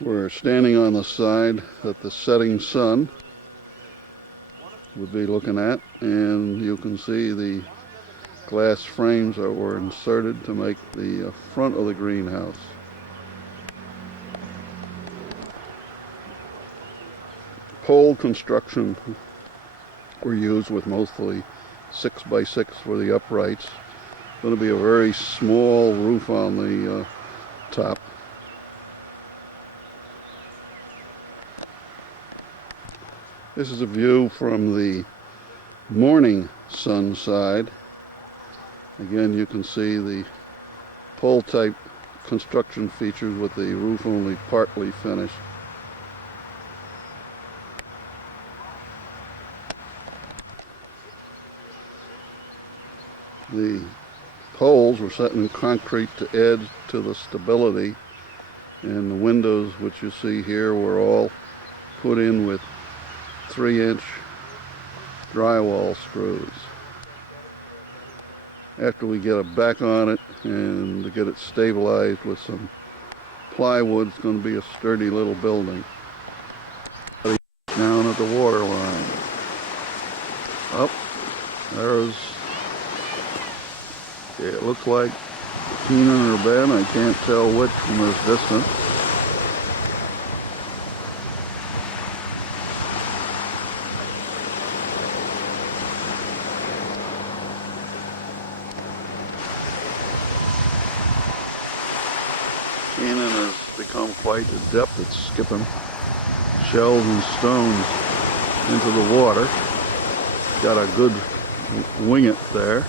We're standing on the side that the setting sun would be looking at, and you can see the glass frames that were inserted to make the front of the greenhouse. Pole construction were used with mostly 6x6 for the uprights. Going to be a very small roof on the top. This is a view from the morning sun side. Again, you can see the pole type construction features with the roof only partly finished. The poles were set in concrete to add to the stability, and the windows, which you see here, were all put in with 3-inch drywall screws. After we get it back on it and to get it stabilized with some plywood, it's going to be a sturdy little building. Down at the water line. Up there's, it looks like Keenan or Ben, I can't tell which from this distance. Keenan has become quite adept at skipping shells and stones into the water. Got a good wing it there.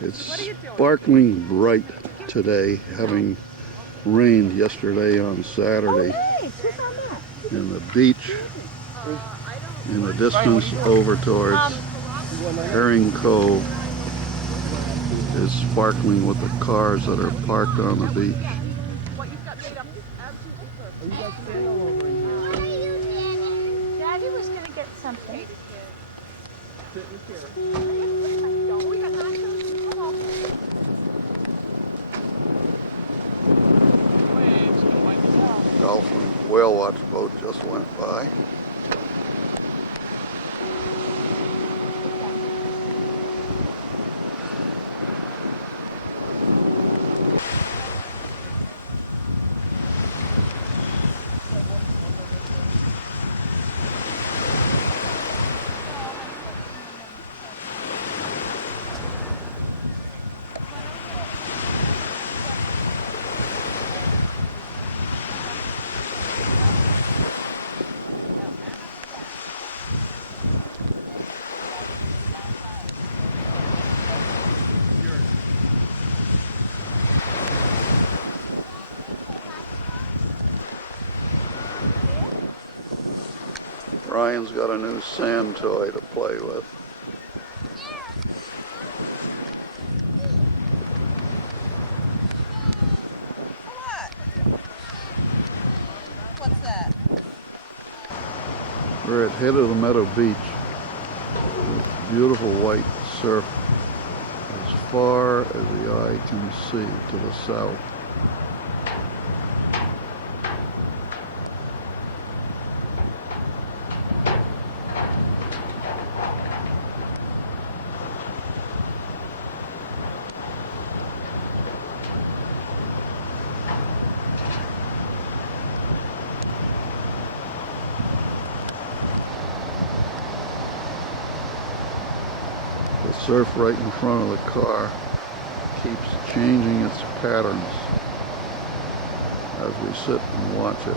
It's sparkling bright today, having rained yesterday on Saturday. And the beach in the distance over towards Herring Cove is sparkling with the cars that are parked on the beach. Daddy was going to get something. Dolphin whale watch boat just went by. Ryan's got a new sand toy to play with. What's that? We're at Head of the Meadow Beach. With beautiful white surf as far as the eye can see to the south. The surf right in front of the car keeps changing its patterns as we sit and watch it.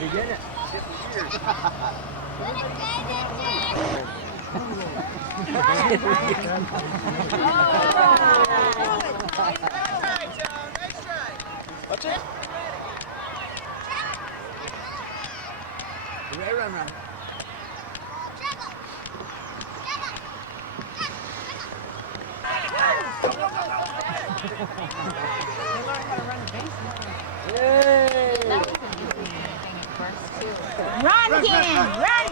You get it? Watch it. Run. Run, Ken! Run!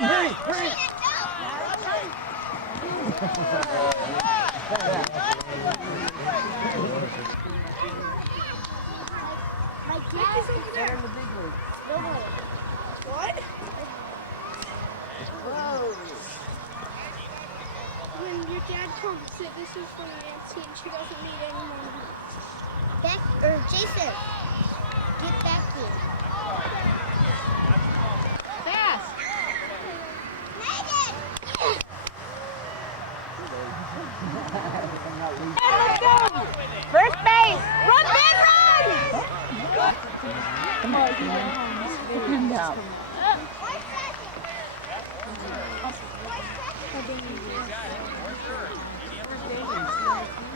My dad is over there. What? Whoa. When your dad told us that this was for Nancy and she doesn't need any more. Jason, get that food. Fast. Let's go! First base! Run, Ben, run! Come on, come down.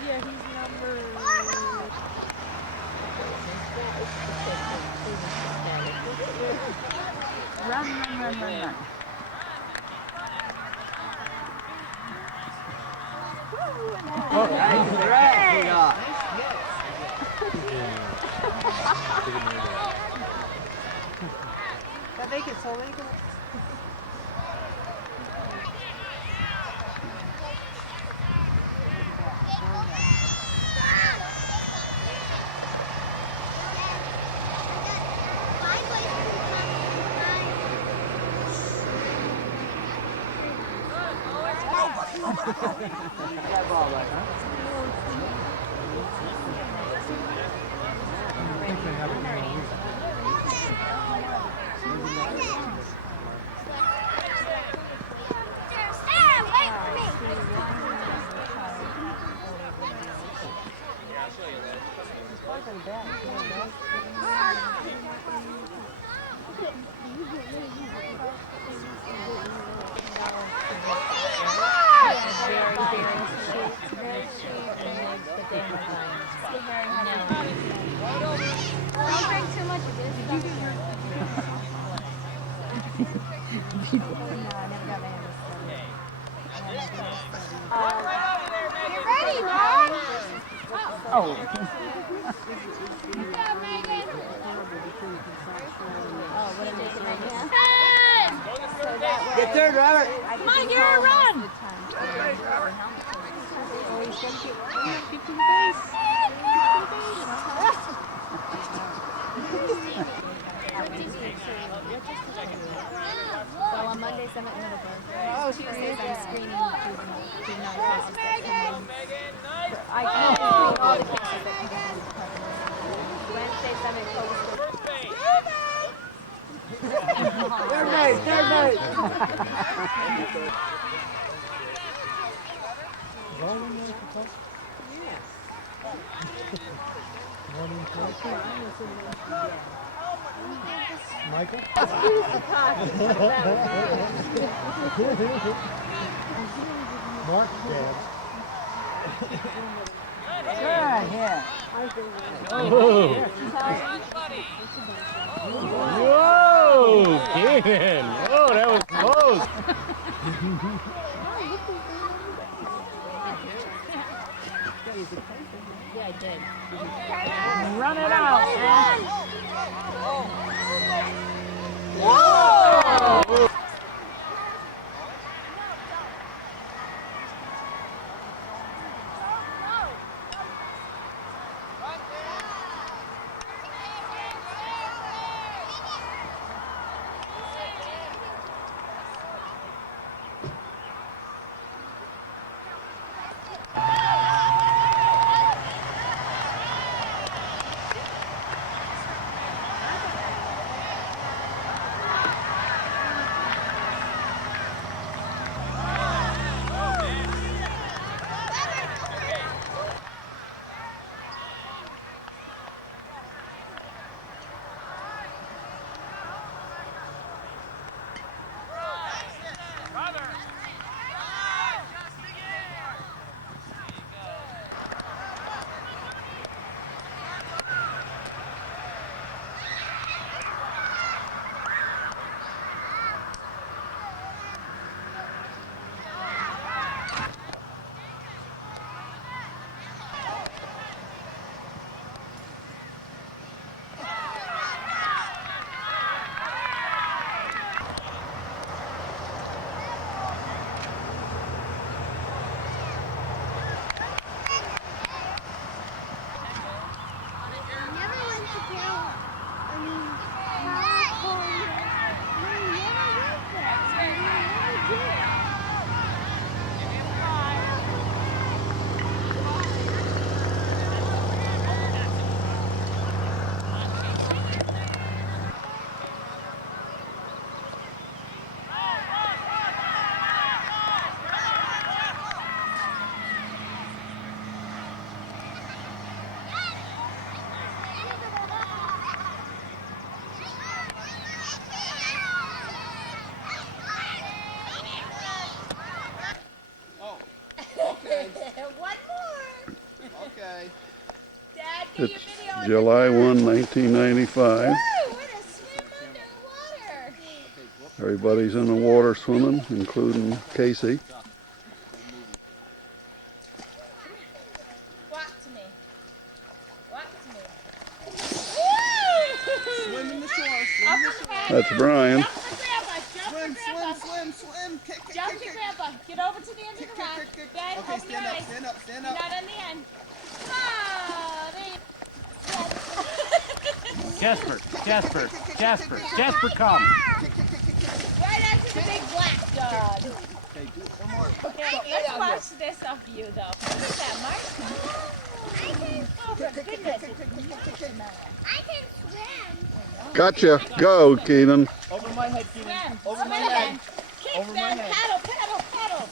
Yeah, he's number... Run. Oh, right. That make it so many. That ball right, huh? Don't drink too much of this. Get ready, Mom! Oh. Yeah, Megan! Get there, Robert. Come on, Garrett, run! Well, on Monday, I'm at Middleburg. Oh, she says I'm screening to not cases that come in. I can't screen all the cases that come in. Wednesday, I'm at Coastal. Third base. Michael? Mark, Dad. Yeah. Whoa! Whoa! Ken! Oh, that was close! Yeah, I did. Run it out. Whoa! Okay. Dad, get It's your video on July the 1, 1995. Woo! We're gonna swim underwater. Everybody's in the water swimming, including Casey. Walk to me. Walk to me. Swim in the shore. Swim in the shore. That's Brian. Jump for Grandpa. Jump Swim, for Grandpa. swim, swim, swim. Kick, kick, Jump kick, to kick. Grandpa. Get over to the end of the rock. Kick, kick, kick. Dad, Okay, open your stand up, eyes. stand up, stand You're up. not on the end. Oh, there you Jasper, Jasper, Jasper, Jasper, come. Right after the big black dog. Okay, do one more. Okay, let's watch this of you though. Look at that, Mark. Oh, for goodness. I can swim. Gotcha. Go, Keenan. Over my head, Keenan. Swim. Over my head. Kick Over my them. head. Paddle, paddle, paddle.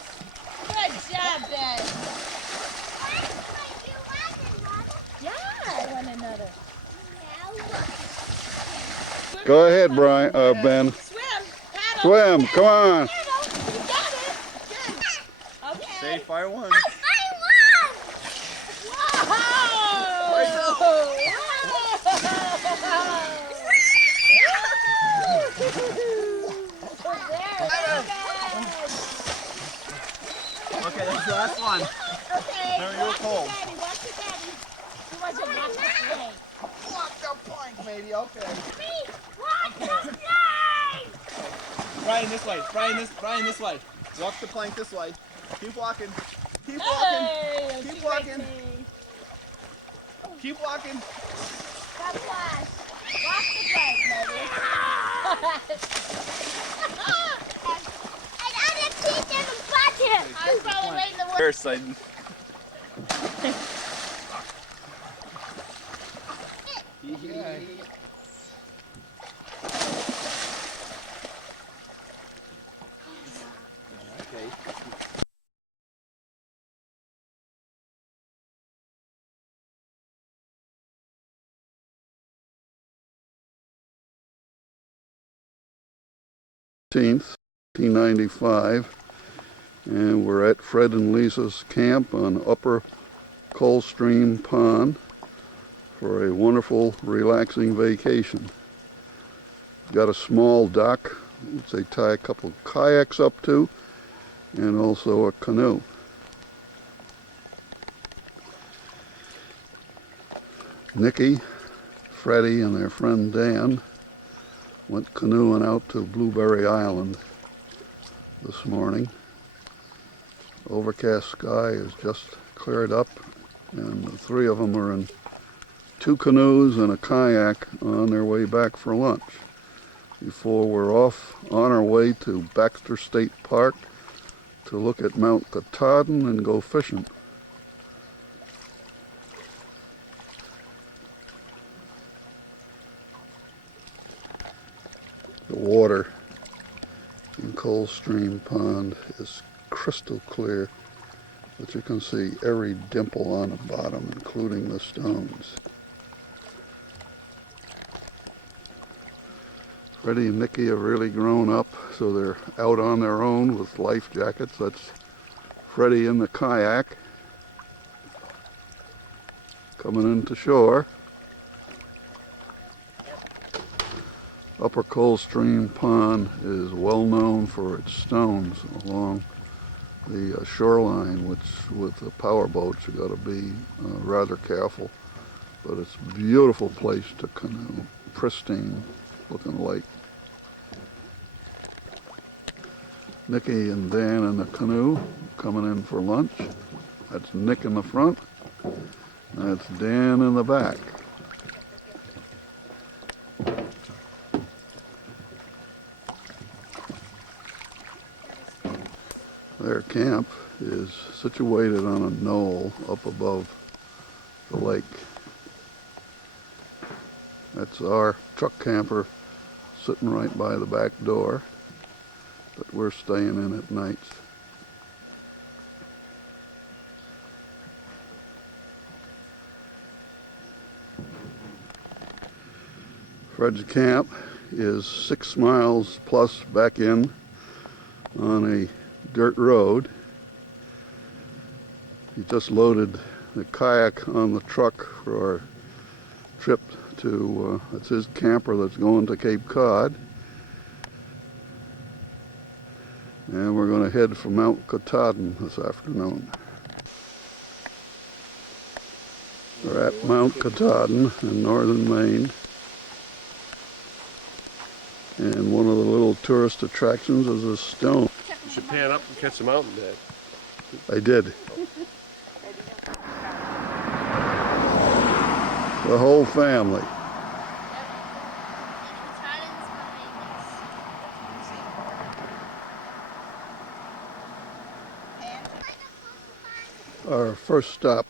Good job, Ben. Yeah, one another. Go ahead, Brian. Ben. Swim. Paddle. Swim. Come on. Paddle. You got it. Good. Okay. Say fire one. Okay, that's the last one. Okay. Remember, you're cold. Daddy, watch your daddy. He wants to walk the plank. Walk the plank, maybe. Okay. Walk the plank. Brian, this way. Brian, this way. Walk the plank this way. Keep walking. Keep walking. Hey, Keep walking. Keep walking. God bless. Walk the plank, maybe. I got a teeth in the bucket. I was probably waiting the word. Parasite. Okay. '18th, 1995, and we're at Fred and Lisa's camp on Upper Coldstream Pond for a wonderful, relaxing vacation. Got a small dock which they tie a couple of kayaks up to, and also a canoe. Nikki, Freddie, and their friend Dan went canoeing out to Blueberry Island this morning. Overcast sky is just cleared up, and the three of them are in 2 canoes and a kayak on their way back for lunch before we're off on our way to Baxter State Park to look at Mount Katahdin and go fishing. The water in Coldstream Pond is crystal clear, but you can see every dimple on the bottom, including the stones. Freddie and Nikki have really grown up, so they're out on their own with life jackets. That's Freddie in the kayak, coming into shore. Upper Coldstream Pond is well known for its stones along the shoreline, which with the power boats you got to be rather careful. But it's a beautiful place to canoe, pristine looking lake. Nikki and Dan in the canoe coming in for lunch. That's Nick in the front. That's Dan in the back. Their camp is situated on a knoll up above the lake. That's our truck camper sitting right by the back door that we're staying in at nights. Fred's camp is 6 miles plus back in on a dirt road. He just loaded the kayak on the truck for our trip to, it's his camper that's going to Cape Cod. And we're going to head for Mount Katahdin this afternoon. We're at Mount Katahdin in northern Maine. And one of the little tourist attractions is a stone. You should pan up and catch the mountain, Dad. I did. The whole family. Our first stop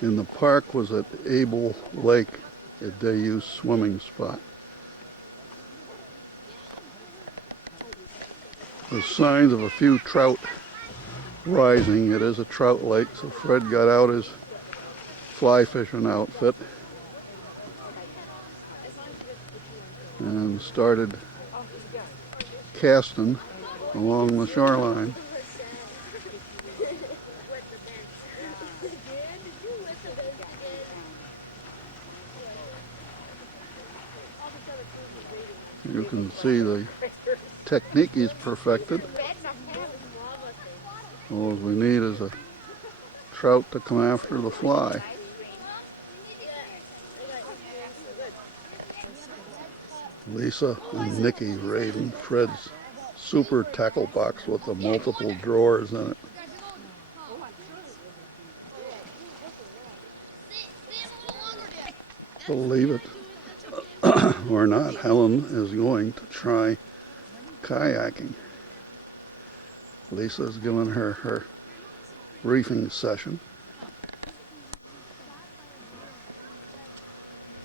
in the park was at Able Lake, a day-use swimming spot. There's signs of a few trout rising. It is a trout lake, so Fred got out his fly fishing outfit and started casting along the shoreline. You can see the technique he's perfected. All we need is a trout to come after the fly. Lisa and Nikki raiding Fred's super tackle box with the multiple drawers in it. Believe it or not, Helen is going to try kayaking. Lisa's given her her reefing session.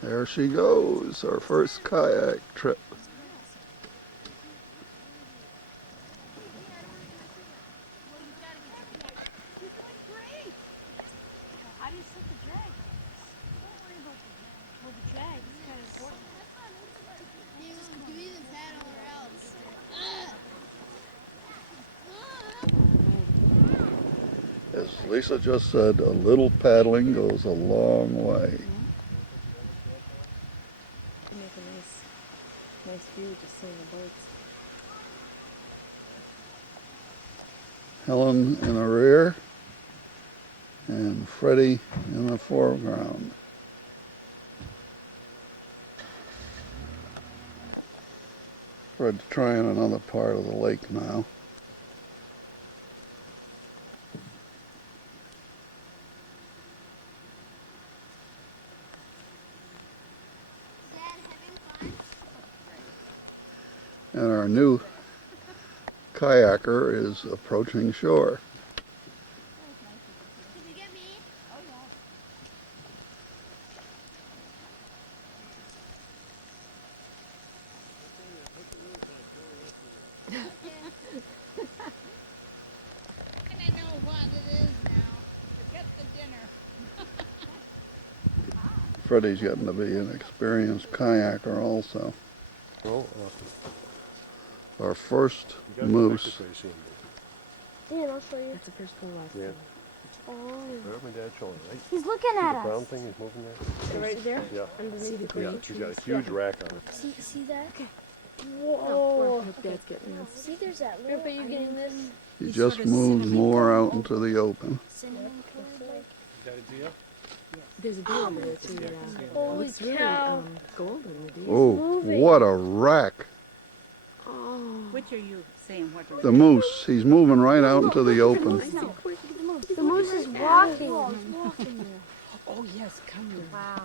There she goes, our first kayak trip. As Lisa just said, a little paddling goes a long way. Make a nice view just seeing the boats. Helen in the rear and Freddie in the foreground. Fred's trying another part of the lake now. And our new kayaker is approaching shore. Did you get me? Oh, yeah. And I know what it is now. Forget the dinner. Freddie's gotten to be an experienced kayaker also. Oh, awesome. Our first moose. Yeah, I'll show you. That's the first one last time. Oh. Where's my dad showing, right? He's looking See at the us. brown thing he's moving there? Right there? Yeah. Underneath the Yeah, green he's got a trees. huge rack on it. See that? Okay. Whoa. I hope Dad's getting this. See, there's that little. Are you getting this? He just moved more out into the open. Cinnamon colored like. Got a deal? There's a deer over there too. Yeah. Holy Looks really cow. golden. The deer. Oh, what a rack. Oh. Which are you saying? What are The moose, he's moving right out into the open. The moose is walking. Oh, yes, come here. Wow.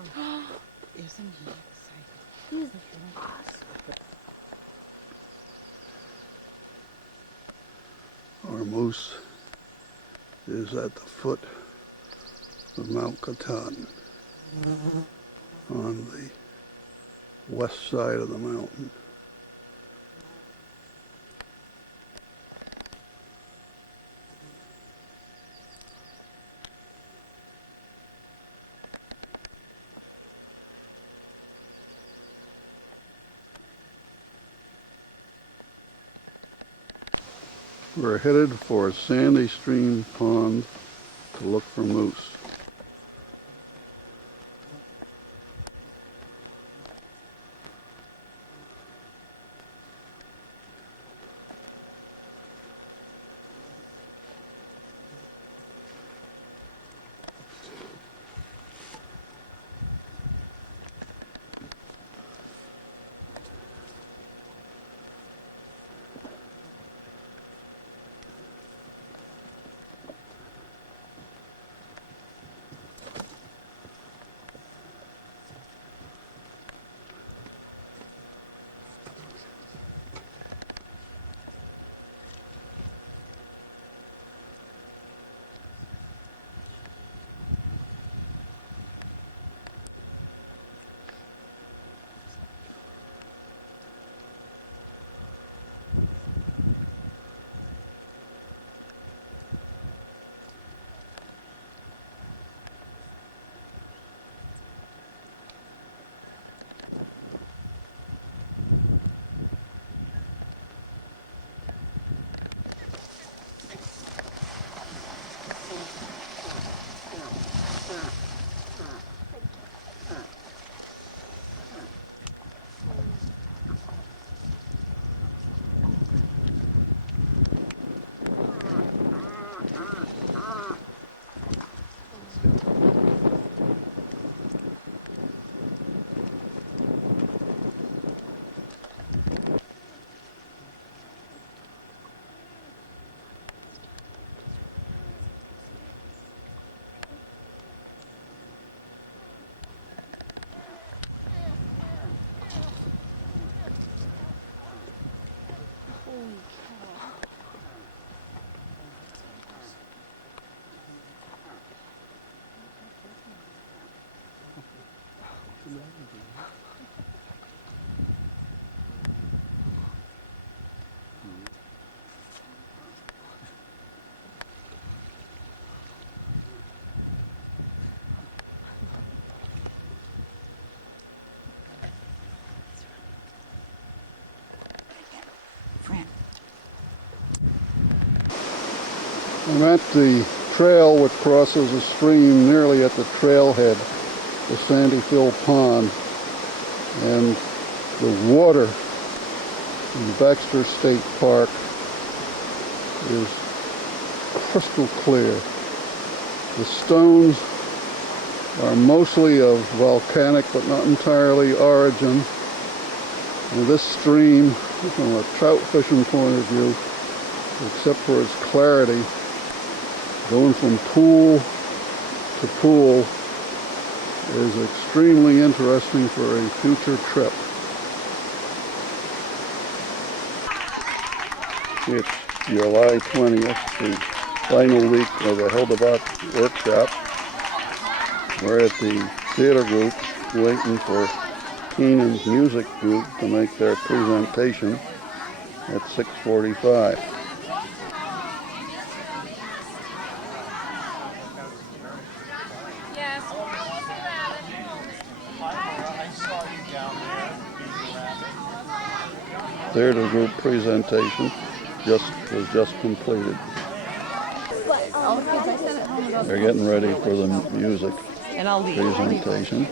Isn't he excited? He's awesome. Our moose is at the foot of Mount Katahdin on the west side of the mountain. We're headed for Sandy Stream Pond to look for moose. I'm at the trail which crosses a stream nearly at the trailhead, the Sandyfill Pond, and the water in Baxter State Park is crystal clear. The stones are mostly of volcanic but not entirely origin, and this stream, from a trout fishing point of view, except for its clarity, going from pool to pool, is extremely interesting for a future trip. It's July 20th, the final week of the Hildebach workshop. We're at the theater group waiting for Keenan's music group to make their presentation at 6:45. Yes. Theater group presentation was just completed. They're getting ready for the music presentation.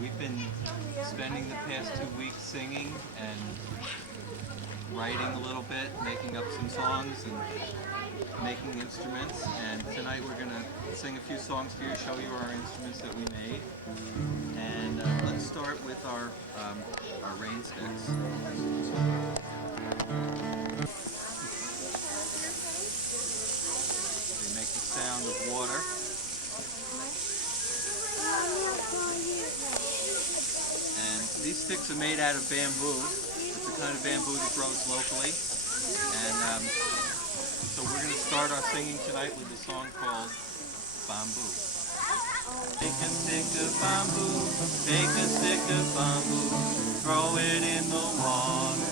We've been spending the past 2 weeks singing and writing a little bit, making up some songs and making instruments. And tonight we're going to sing a few songs for you, show you our instruments that we made. And let's start with our rain sticks. They make the sound of water. And these sticks are made out of bamboo. It's the kind of bamboo that grows locally. And so we're going to start our singing tonight with a song called Bamboo. Take a stick of bamboo, take a stick of bamboo, throw it in the water.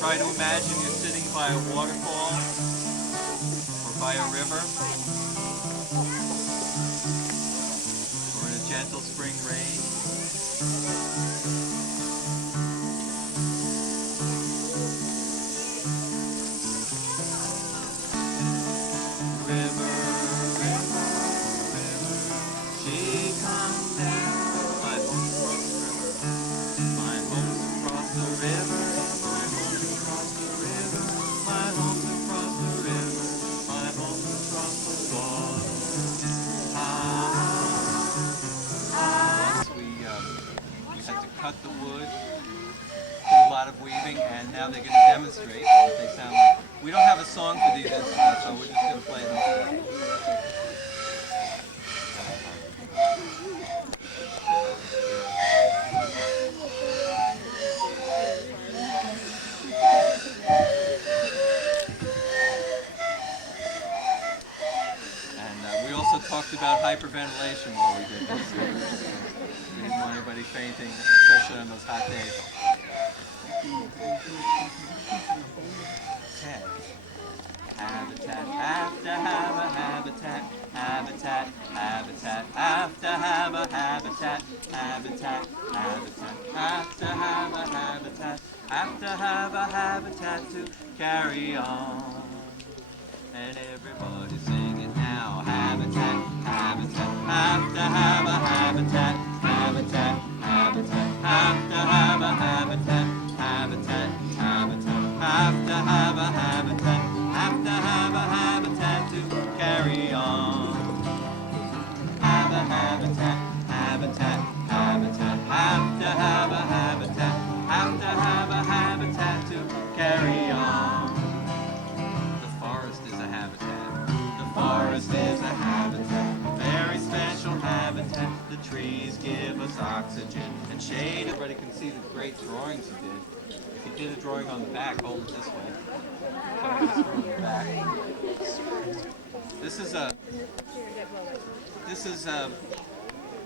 Try to imagine you're sitting by by a waterfall or by a river or in a gentle spring rain. River, river, river, she comes down. My home's across the river. My home's across the river. My home's across the river. My home's across the river. My home's across the water. We had to cut the wood, do a lot of weaving, and now they're going to demonstrate what they sound like. We don't have a song for these instruments, so we're just going to play them. And we also talked about hyperventilation while we did this. We didn't want anybody fainting, especially on those hot days. Okay. Habitat, have to have a habitat, habitat, habitat, have to have a habitat, habitat, habitat, have to have a habitat, have to have a habitat to carry on. And everybody sing it now. Habitat, habitat, have to have a habitat, habitat, habitat, have to have a habitat, habitat, habitat, have to have a habitat, have to have a habitat to carry on. Have a habitat, habitat, habitat, have to have a habitat, have to have a habitat to carry on. The forest is a habitat. The forest is a habitat, a very special habitat. The trees give us oxygen and shade. Everybody can see the great drawings you did. If you did a drawing on the back, hold it this way. On the back. This is a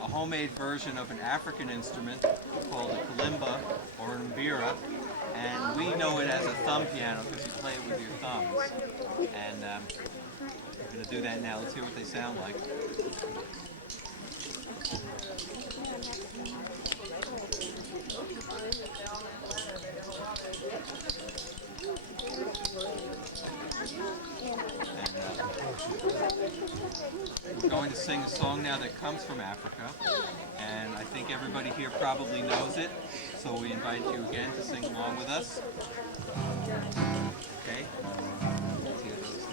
homemade version of an African instrument called a kalimba or an mbira, and we know it as a thumb piano because you play it with your thumbs. And we're going to do that now. Let's hear what they sound like. We're going to sing a song now that comes from Africa, and I think everybody here probably knows it, so we invite you again to sing along with us. Okay? Let's hear those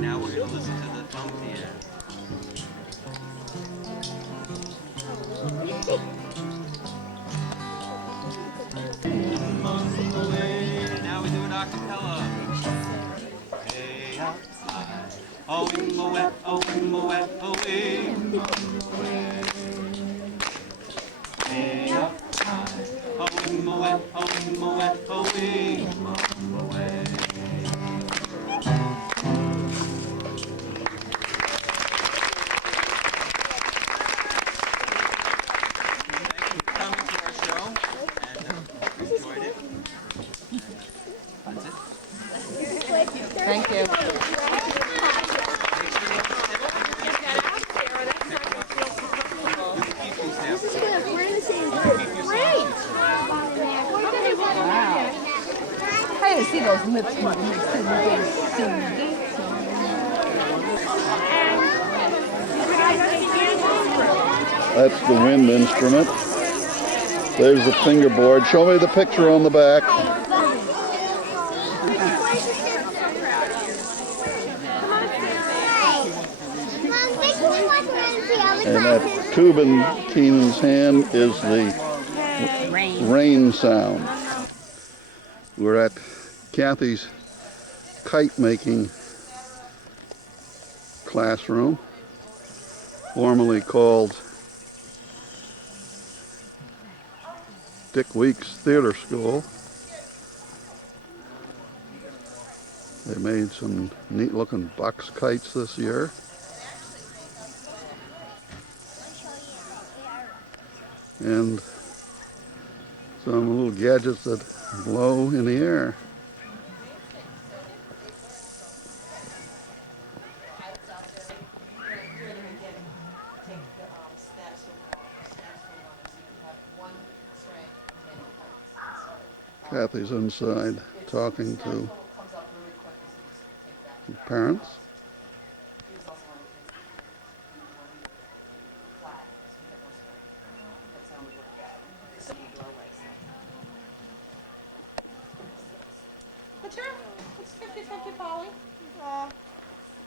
Now we're going to listen to the thumb piano. Now we do an acapella. Hey up high, oh in my wet, oh in my wet, oh in my wet. Hey up high, Thank you. I didn't see those lips moving next to the That's the wind instrument. There's the fingerboard. Show me the picture on the back. And that tube in Keenan's hand is the rain sound. We're at Kathy's kite making classroom, formerly called Dick Weeks Theater School. They made some neat looking box kites this year. And some little gadgets that blow in the air. Kathy's inside talking to parents. What's 50-50, Polly?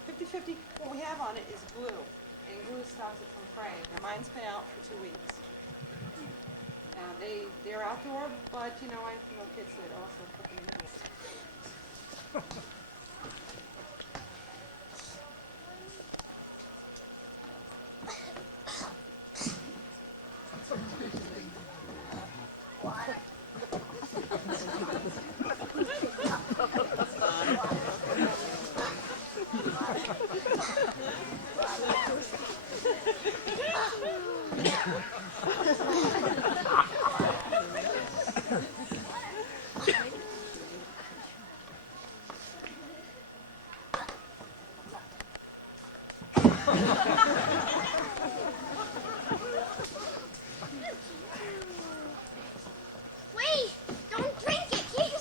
50-50, what we have on it is glue, and glue stops it from fraying. Now mine's been out for 2 weeks. They're outdoor, but you know, I know kids that also put them indoors. Wait! Don't drink it! Keep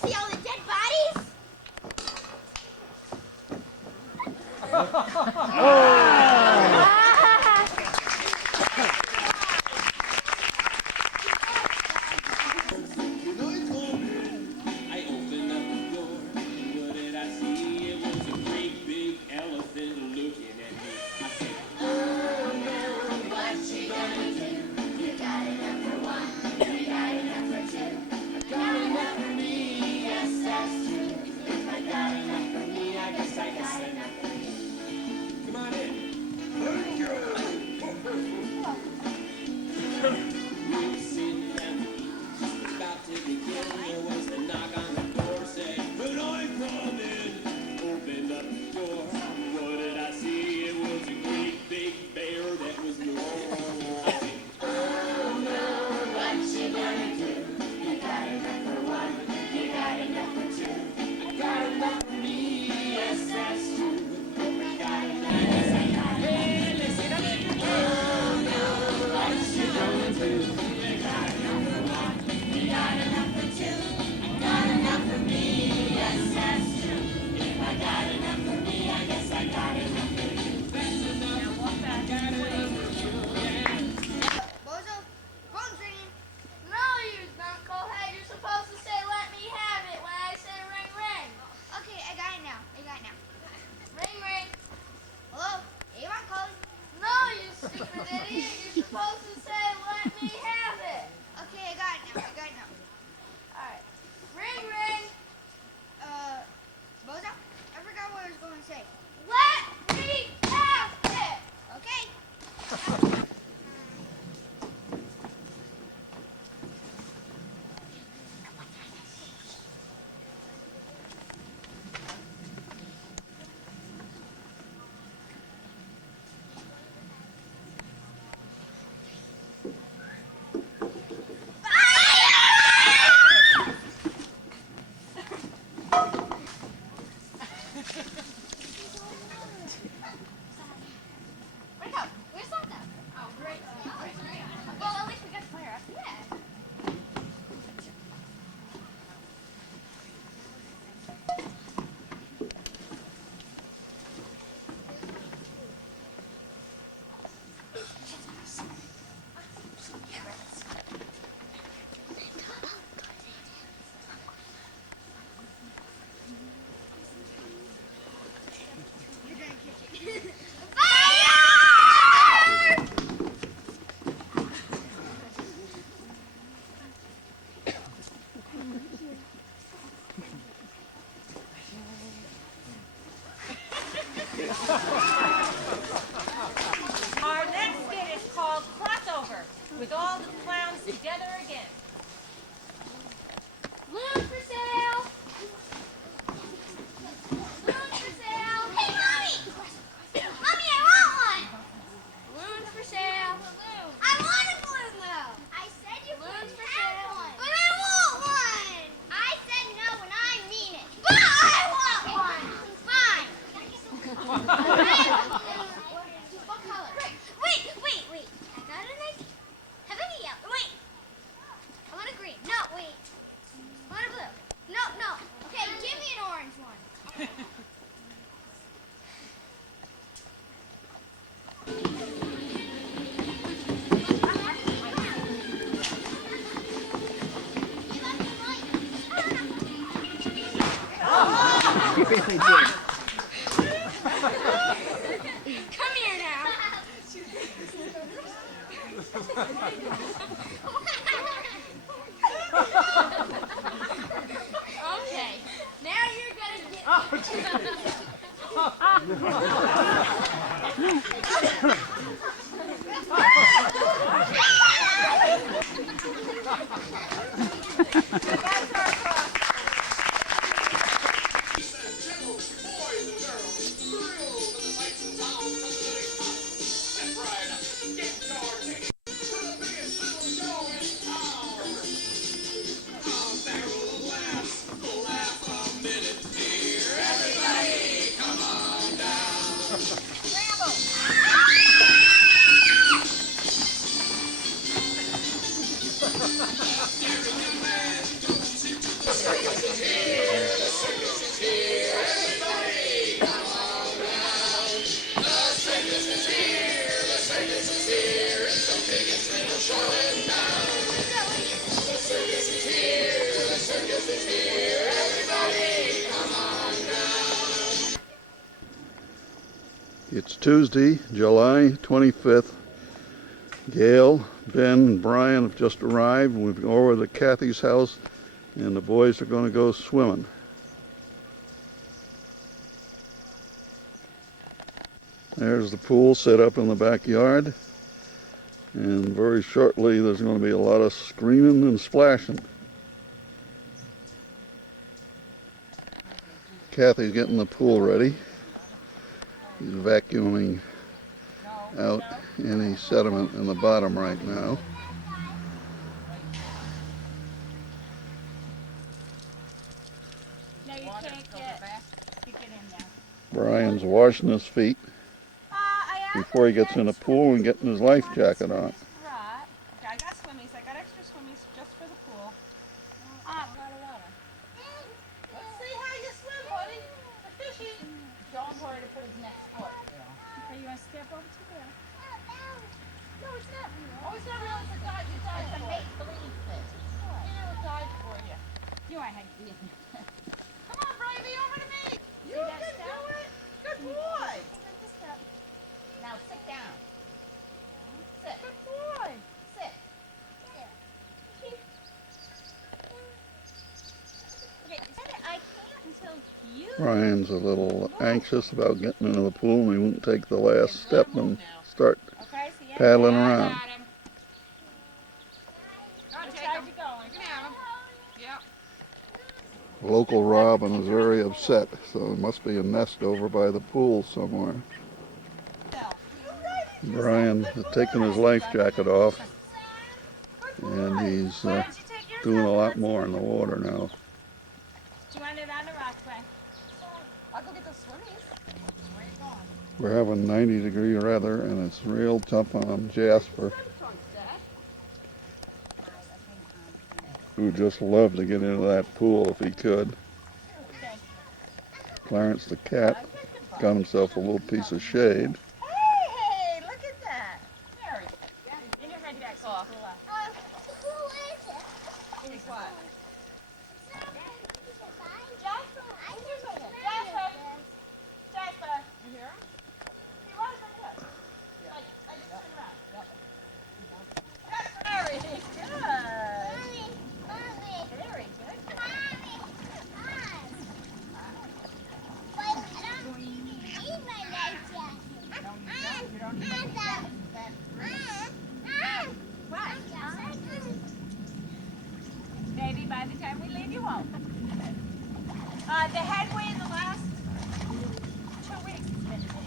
Our next skit is called Crossover, with all the clowns together again. Balloons for sale! Balloons for sale! Hey, Mommy! Mommy, I want one! Balloons for sale! I want a balloon, though! I said you balloons for sale! But I want one! I said no and I mean it! But I want one! Fine! What color? Wait! I got a nice... How about a yellow? Wait! I want a green. No, wait. I want a blue. No. Okay, give me an orange one. You really did. Come here now. Okay, now you're gonna get... It's Tuesday, July 25th. Gail, Ben, and Brian have just arrived. We've gone over to Kathy's house, and the boys are going to go swimming. There's the pool set up in the backyard, and very shortly there's going to be a lot of screaming and splashing. Kathy's getting the pool ready. He's vacuuming out any sediment in the bottom right now. No, you can't get in there. Brian's washing his feet before he gets in the pool and getting his life jacket on. Right. Okay, I got swimmies. I got extra swimmies just for the pool. Not a lot of. Let's see how you swim, buddy. The fishy. Don't worry to put his next foot. Okay, you want to step over to there? No, it's not. Oh, it's not real. It's a dive. It's a make-believe thing. You know, a dive for you. You want to hang. Come on, Bravey, over to me. You can do it. Good boy. Now sit down. Sit. Good boy. Sit. Okay, I can't until you... Brian's a little anxious about getting into the pool, and he won't take the last step and start paddling around. Local Robin is very upset, so there must be a nest over by the pool somewhere. Brian has taken his life jacket off, and he's doing a lot more in the water now. Do you want it on the rockway? I'll go get those swimmies. Where are you going? We're having 90-degree weather, and it's real tough on Jasper, who just loved to get into that pool if he could. Clarence the cat got himself a little piece of shade. Hey, look at that. Mary. In your head, that's off. Who is it? What? Jasper. You hear him? He was right here. I just turned around. Very good. Very good. But I don't need my life by the time we leave, you won't. The headway in the last 2 weeks has been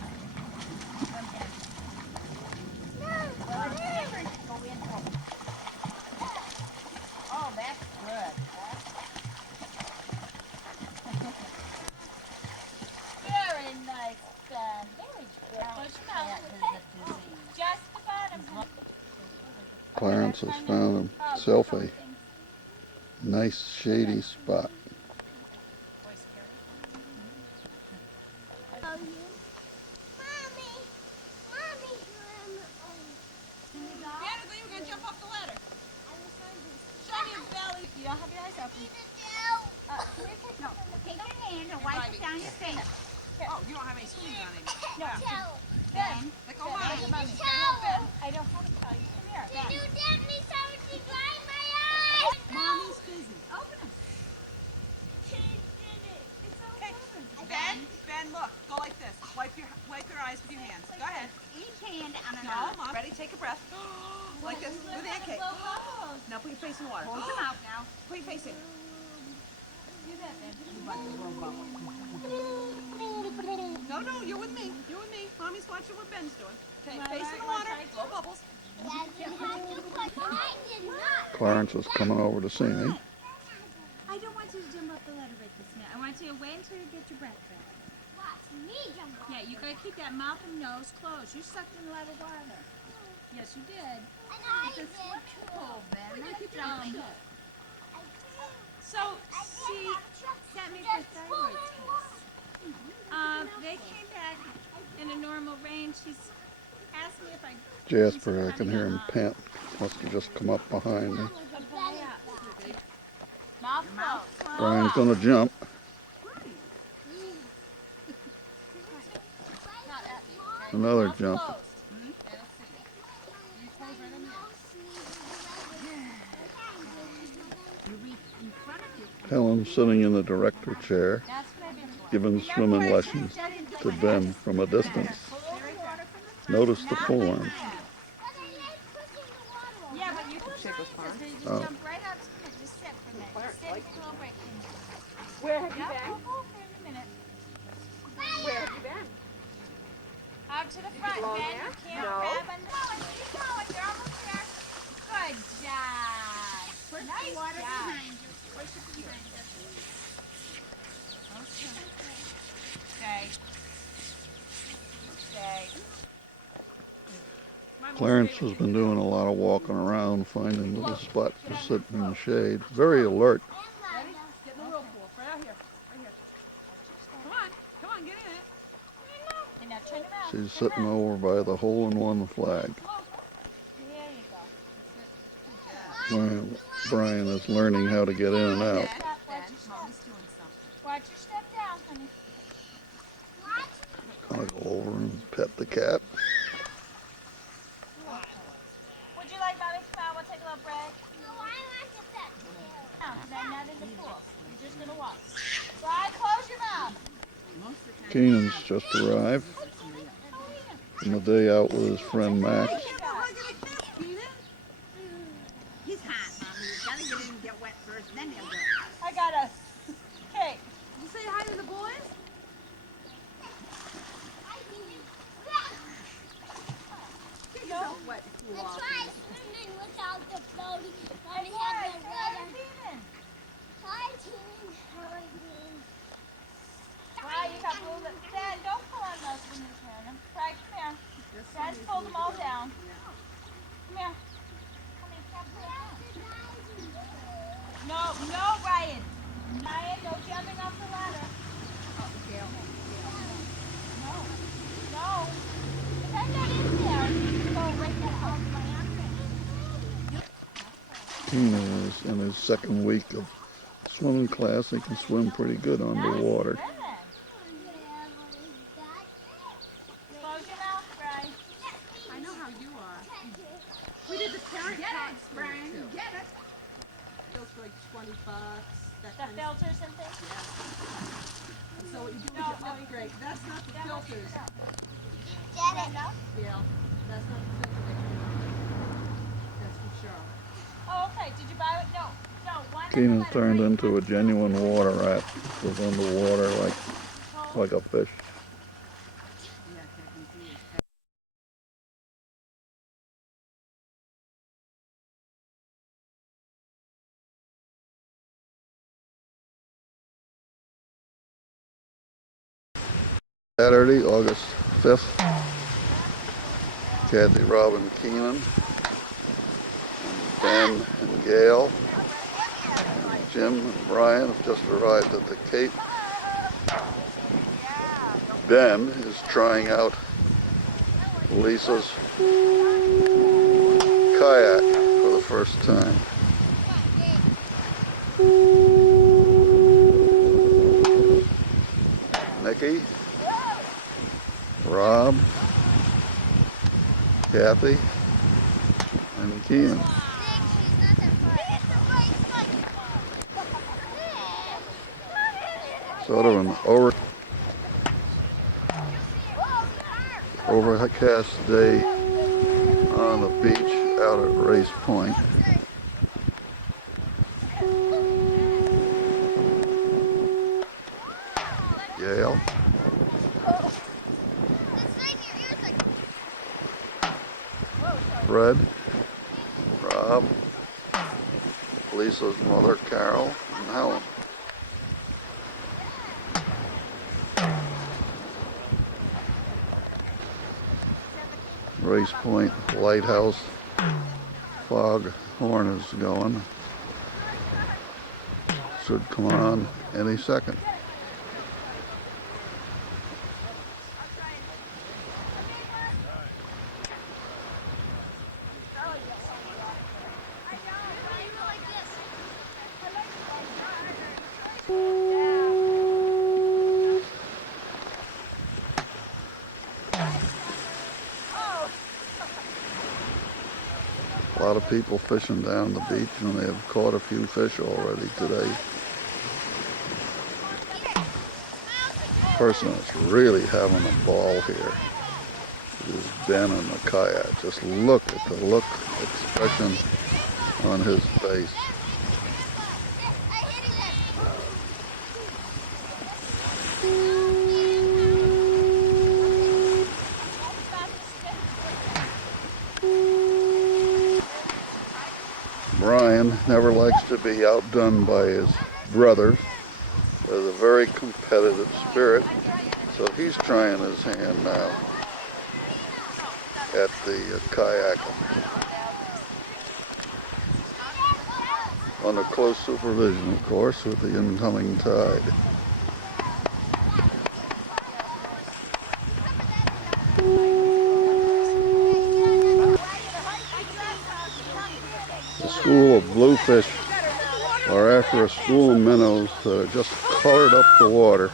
amazing. Well, it's different to go in. Oh, that's good. Very nice, Ben. Very good. Push him out. Just the bottom. Clarence has found himself a nice shady spot. You don't have your eyes open. No, take your hand and wipe it down your face. Oh, you don't have any sleeves on anymore. No. Ben. Like, oh, Mommy. I don't have a towel. Come here. Did you get me something to dry my eyes? Mommy's busy. Open them. She did it. It's all Okay. open. Ben, look. Go like this. Wipe your eyes with your hands. Go ahead. Each hand on an No, eye. Mom. Ready? Take a breath. Like this. With the cake. Now put your face in the water. Hold them out now. Put your face in. Do that, Ben. No, you're with me. You're with me. Mommy's watching what Ben's doing. Okay, face in the water. Blow bubbles. Clarence is coming over to see me. I don't want you to jump up the ladder right this minute. I want you to wait until you get your breath back. Watch me jump off. Yeah, you gotta keep that mouth and nose closed. You sucked in a lot of water. Yes, you did. And I did. Pool, Ben. Now keep it on. So, see, that makes your thyroid test. They came back in a normal range. She's asked me if I... Jasper, I can hear him pant. Must have just come up behind me. Mouth closed. Brian's gonna jump. Another jump. Helen's sitting in the director chair, giving swimming lessons to Ben from a distance. Notice the forearms. Yeah, but you can jump right out to it. Just sit for a minute. Sit, take a little break. Where have you Yep, been? we'll go for in a minute. Where have you been? Out to the front, Along Ben. there? You can't No. grab on. Keep going. You're almost there. Good job. Push the water behind you. Push it behind you. Okay. Stay. Clarence has been doing a lot of walking around, finding little spots to sit in the shade. Very alert. Ready? Get in the whirlpool. Right out here. Right here. Come on, get in it. Okay, now turn around. She's sitting over by the hole-in-one flag. There you go. Brian is learning how to get in and out. Mommy's doing something. Watch your step down, honey. I'll go over and pet the cat. Would you like mommy to come out? We'll take a little break. No, I want to pet you. No, then not in the pool. You're just gonna walk. Try, close your mouth. Keenan's just arrived from a day out with his friend Max. He's hot, Mommy. You gotta get in and get wet first, then he'll go. I got a cake. You say hi to the boys? Get yourself wet to cool Let's off. try swimming without the floaty. Mommy has the weather. Hi, Teen. Wow, you got pulled. Dad, don't pull on those when you're turning. Right, come here. Dad's pulled them all down. Come here. Honey, you can't pull it down. No, Ryan. Ryan, no jumping off the ladder. No. If I got in there, you can go right there. Keenan is in his second week of swimming class. He can swim pretty good underwater. Close your mouth, Brian. I know how you are. We did the parent talks, Brian. You get it. Those for like $20. That The kind of filters and things? So what you do is you upgrade. That's not the filters. Get it. Yeah, that's not the filter that you want. That's for sure. Oh, okay. Did you buy it? No. One Keenan turned into a genuine water rat. Was underwater like a fish. Saturday, August 5th. Kathy, Robin, Keenan, Ben and Gail, and Jim and Brian have just arrived at the Cape. Ben is trying out Lisa's kayak for the first time. Nikki, Rob, Kathy, and Keenan. Sort of an overcast day on the beach out at Race Point. Gail, Fred, Rob, Lisa's mother Carol, and Helen. Race Point Lighthouse fog horn is going. Should come on any second. A lot of people fishing down the beach, and they have caught a few fish already today. Person that's really having a ball here is Ben in the kayak. Just look at the expression on his face. Brian never likes to be outdone by his brothers. Has a very competitive spirit, so he's trying his hand now at the kayaking. Under close supervision, of course, with the incoming tide. The school of bluefish are after a school of minnows that have just colored up the water.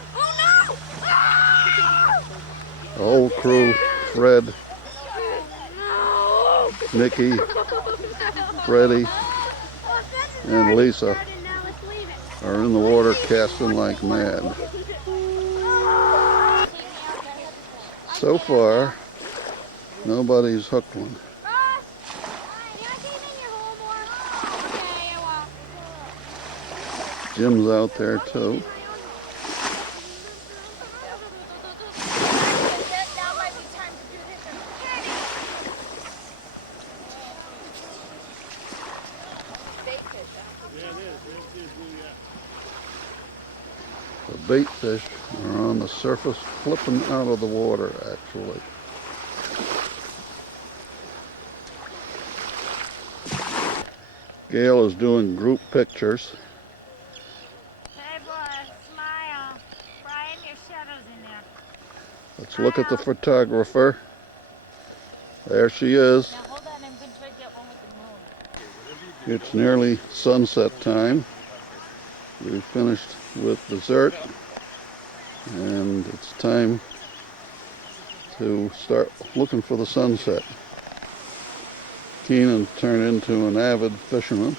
The whole crew, Fred, Nikki, Freddie, and Lisa, are in the water casting like mad. So far, nobody's hooked one. Jim's out there too. The bait fish are on the surface, flipping out of the water actually. Gail is doing group pictures. Let's look at the photographer. There she is. It's nearly sunset time. We've finished with dessert, and it's time to start looking for the sunset. Keenan turned into an avid fisherman,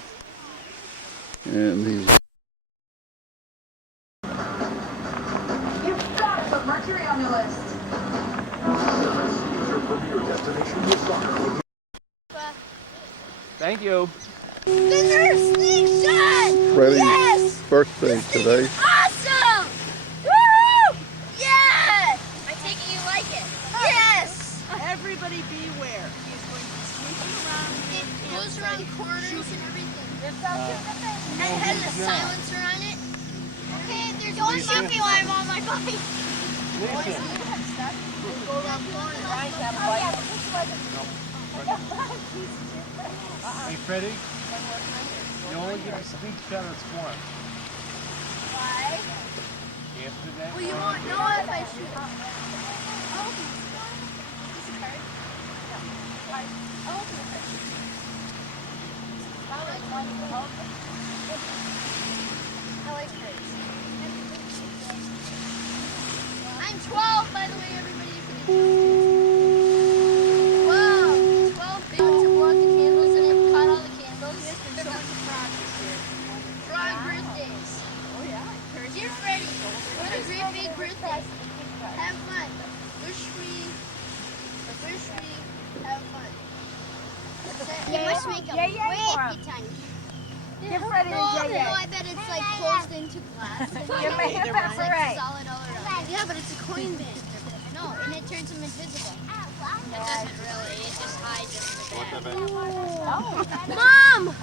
and he's Mercury on your list. Thank you. Is there a snake shot? Freddie's birthday today. Awesome! Woo! Yes! I take it you like it. Yes! Everybody beware. He's going to be sneaking around. It goes around corners and everything. And it has a silencer on it. Okay, don't shoot me while I'm on my bike. Go around corners. Hey, Freddie, you only get a speed shot at one. Why? Yesterday? Well, you won't know if I shoot. I'm 12, by the way, everybody. Wow, 12 big to blow out the candles and I've caught all the candles. Wrong birthdays. Oh, yeah. Dear Freddie, what a great big birthday. Have fun. Wish we have fun. You must make a way tiny. Give Freddie No, a I bet it's like closed into glass. Give him a hip hop It's like hooray. solid all around. Yeah, but it's a coin band. No, and it turns him invisible. It doesn't really. It just hides it in the bag. Mom!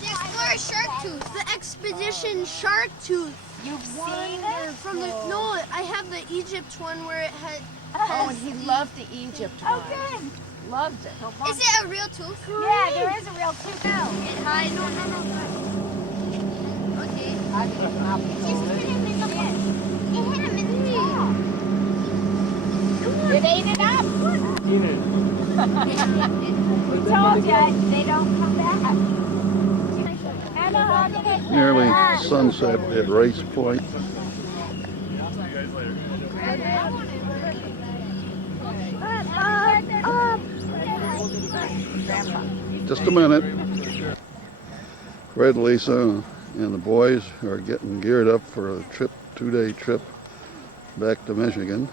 The Explorer Shark Tooth. The Expedition Shark Tooth. You've seen it? From the no, I have the Egypt one where it had. Oh, and he loved the Egypt one. Oh, good. Loved it. Is it a real tooth? Yeah, there is a real tooth now. It hides. No. Okay. I think I'll be Just put him in the bed. It hit him in the knee. It ate it up. Eat it. We told you, they don't come back. Nearly sunset at Race Point. Just a minute. Fred, Lisa, and the boys are getting geared up for a trip, 2-day trip back to Michigan.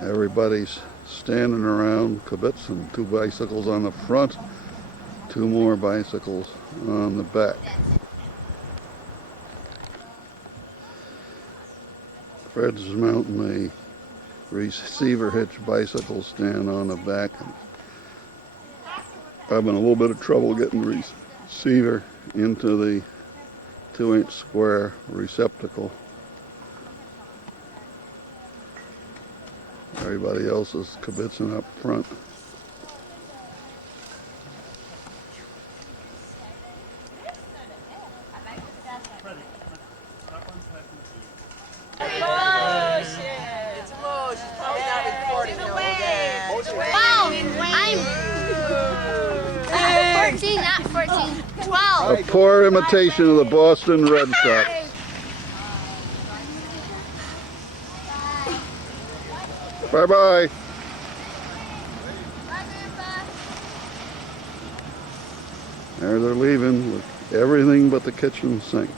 Everybody's standing around, kibitzing, 2 bicycles on the front, 2 more bicycles on the back. Fred's mounting a receiver hitch bicycle stand on the back. Having a little bit of trouble getting the receiver into the 2-inch square receptacle. Everybody else is kibitzing up front. I'm 14, not 14, 12. A poor imitation of the Boston Red Sox. Bye-bye. There they're leaving with everything but the kitchen sink.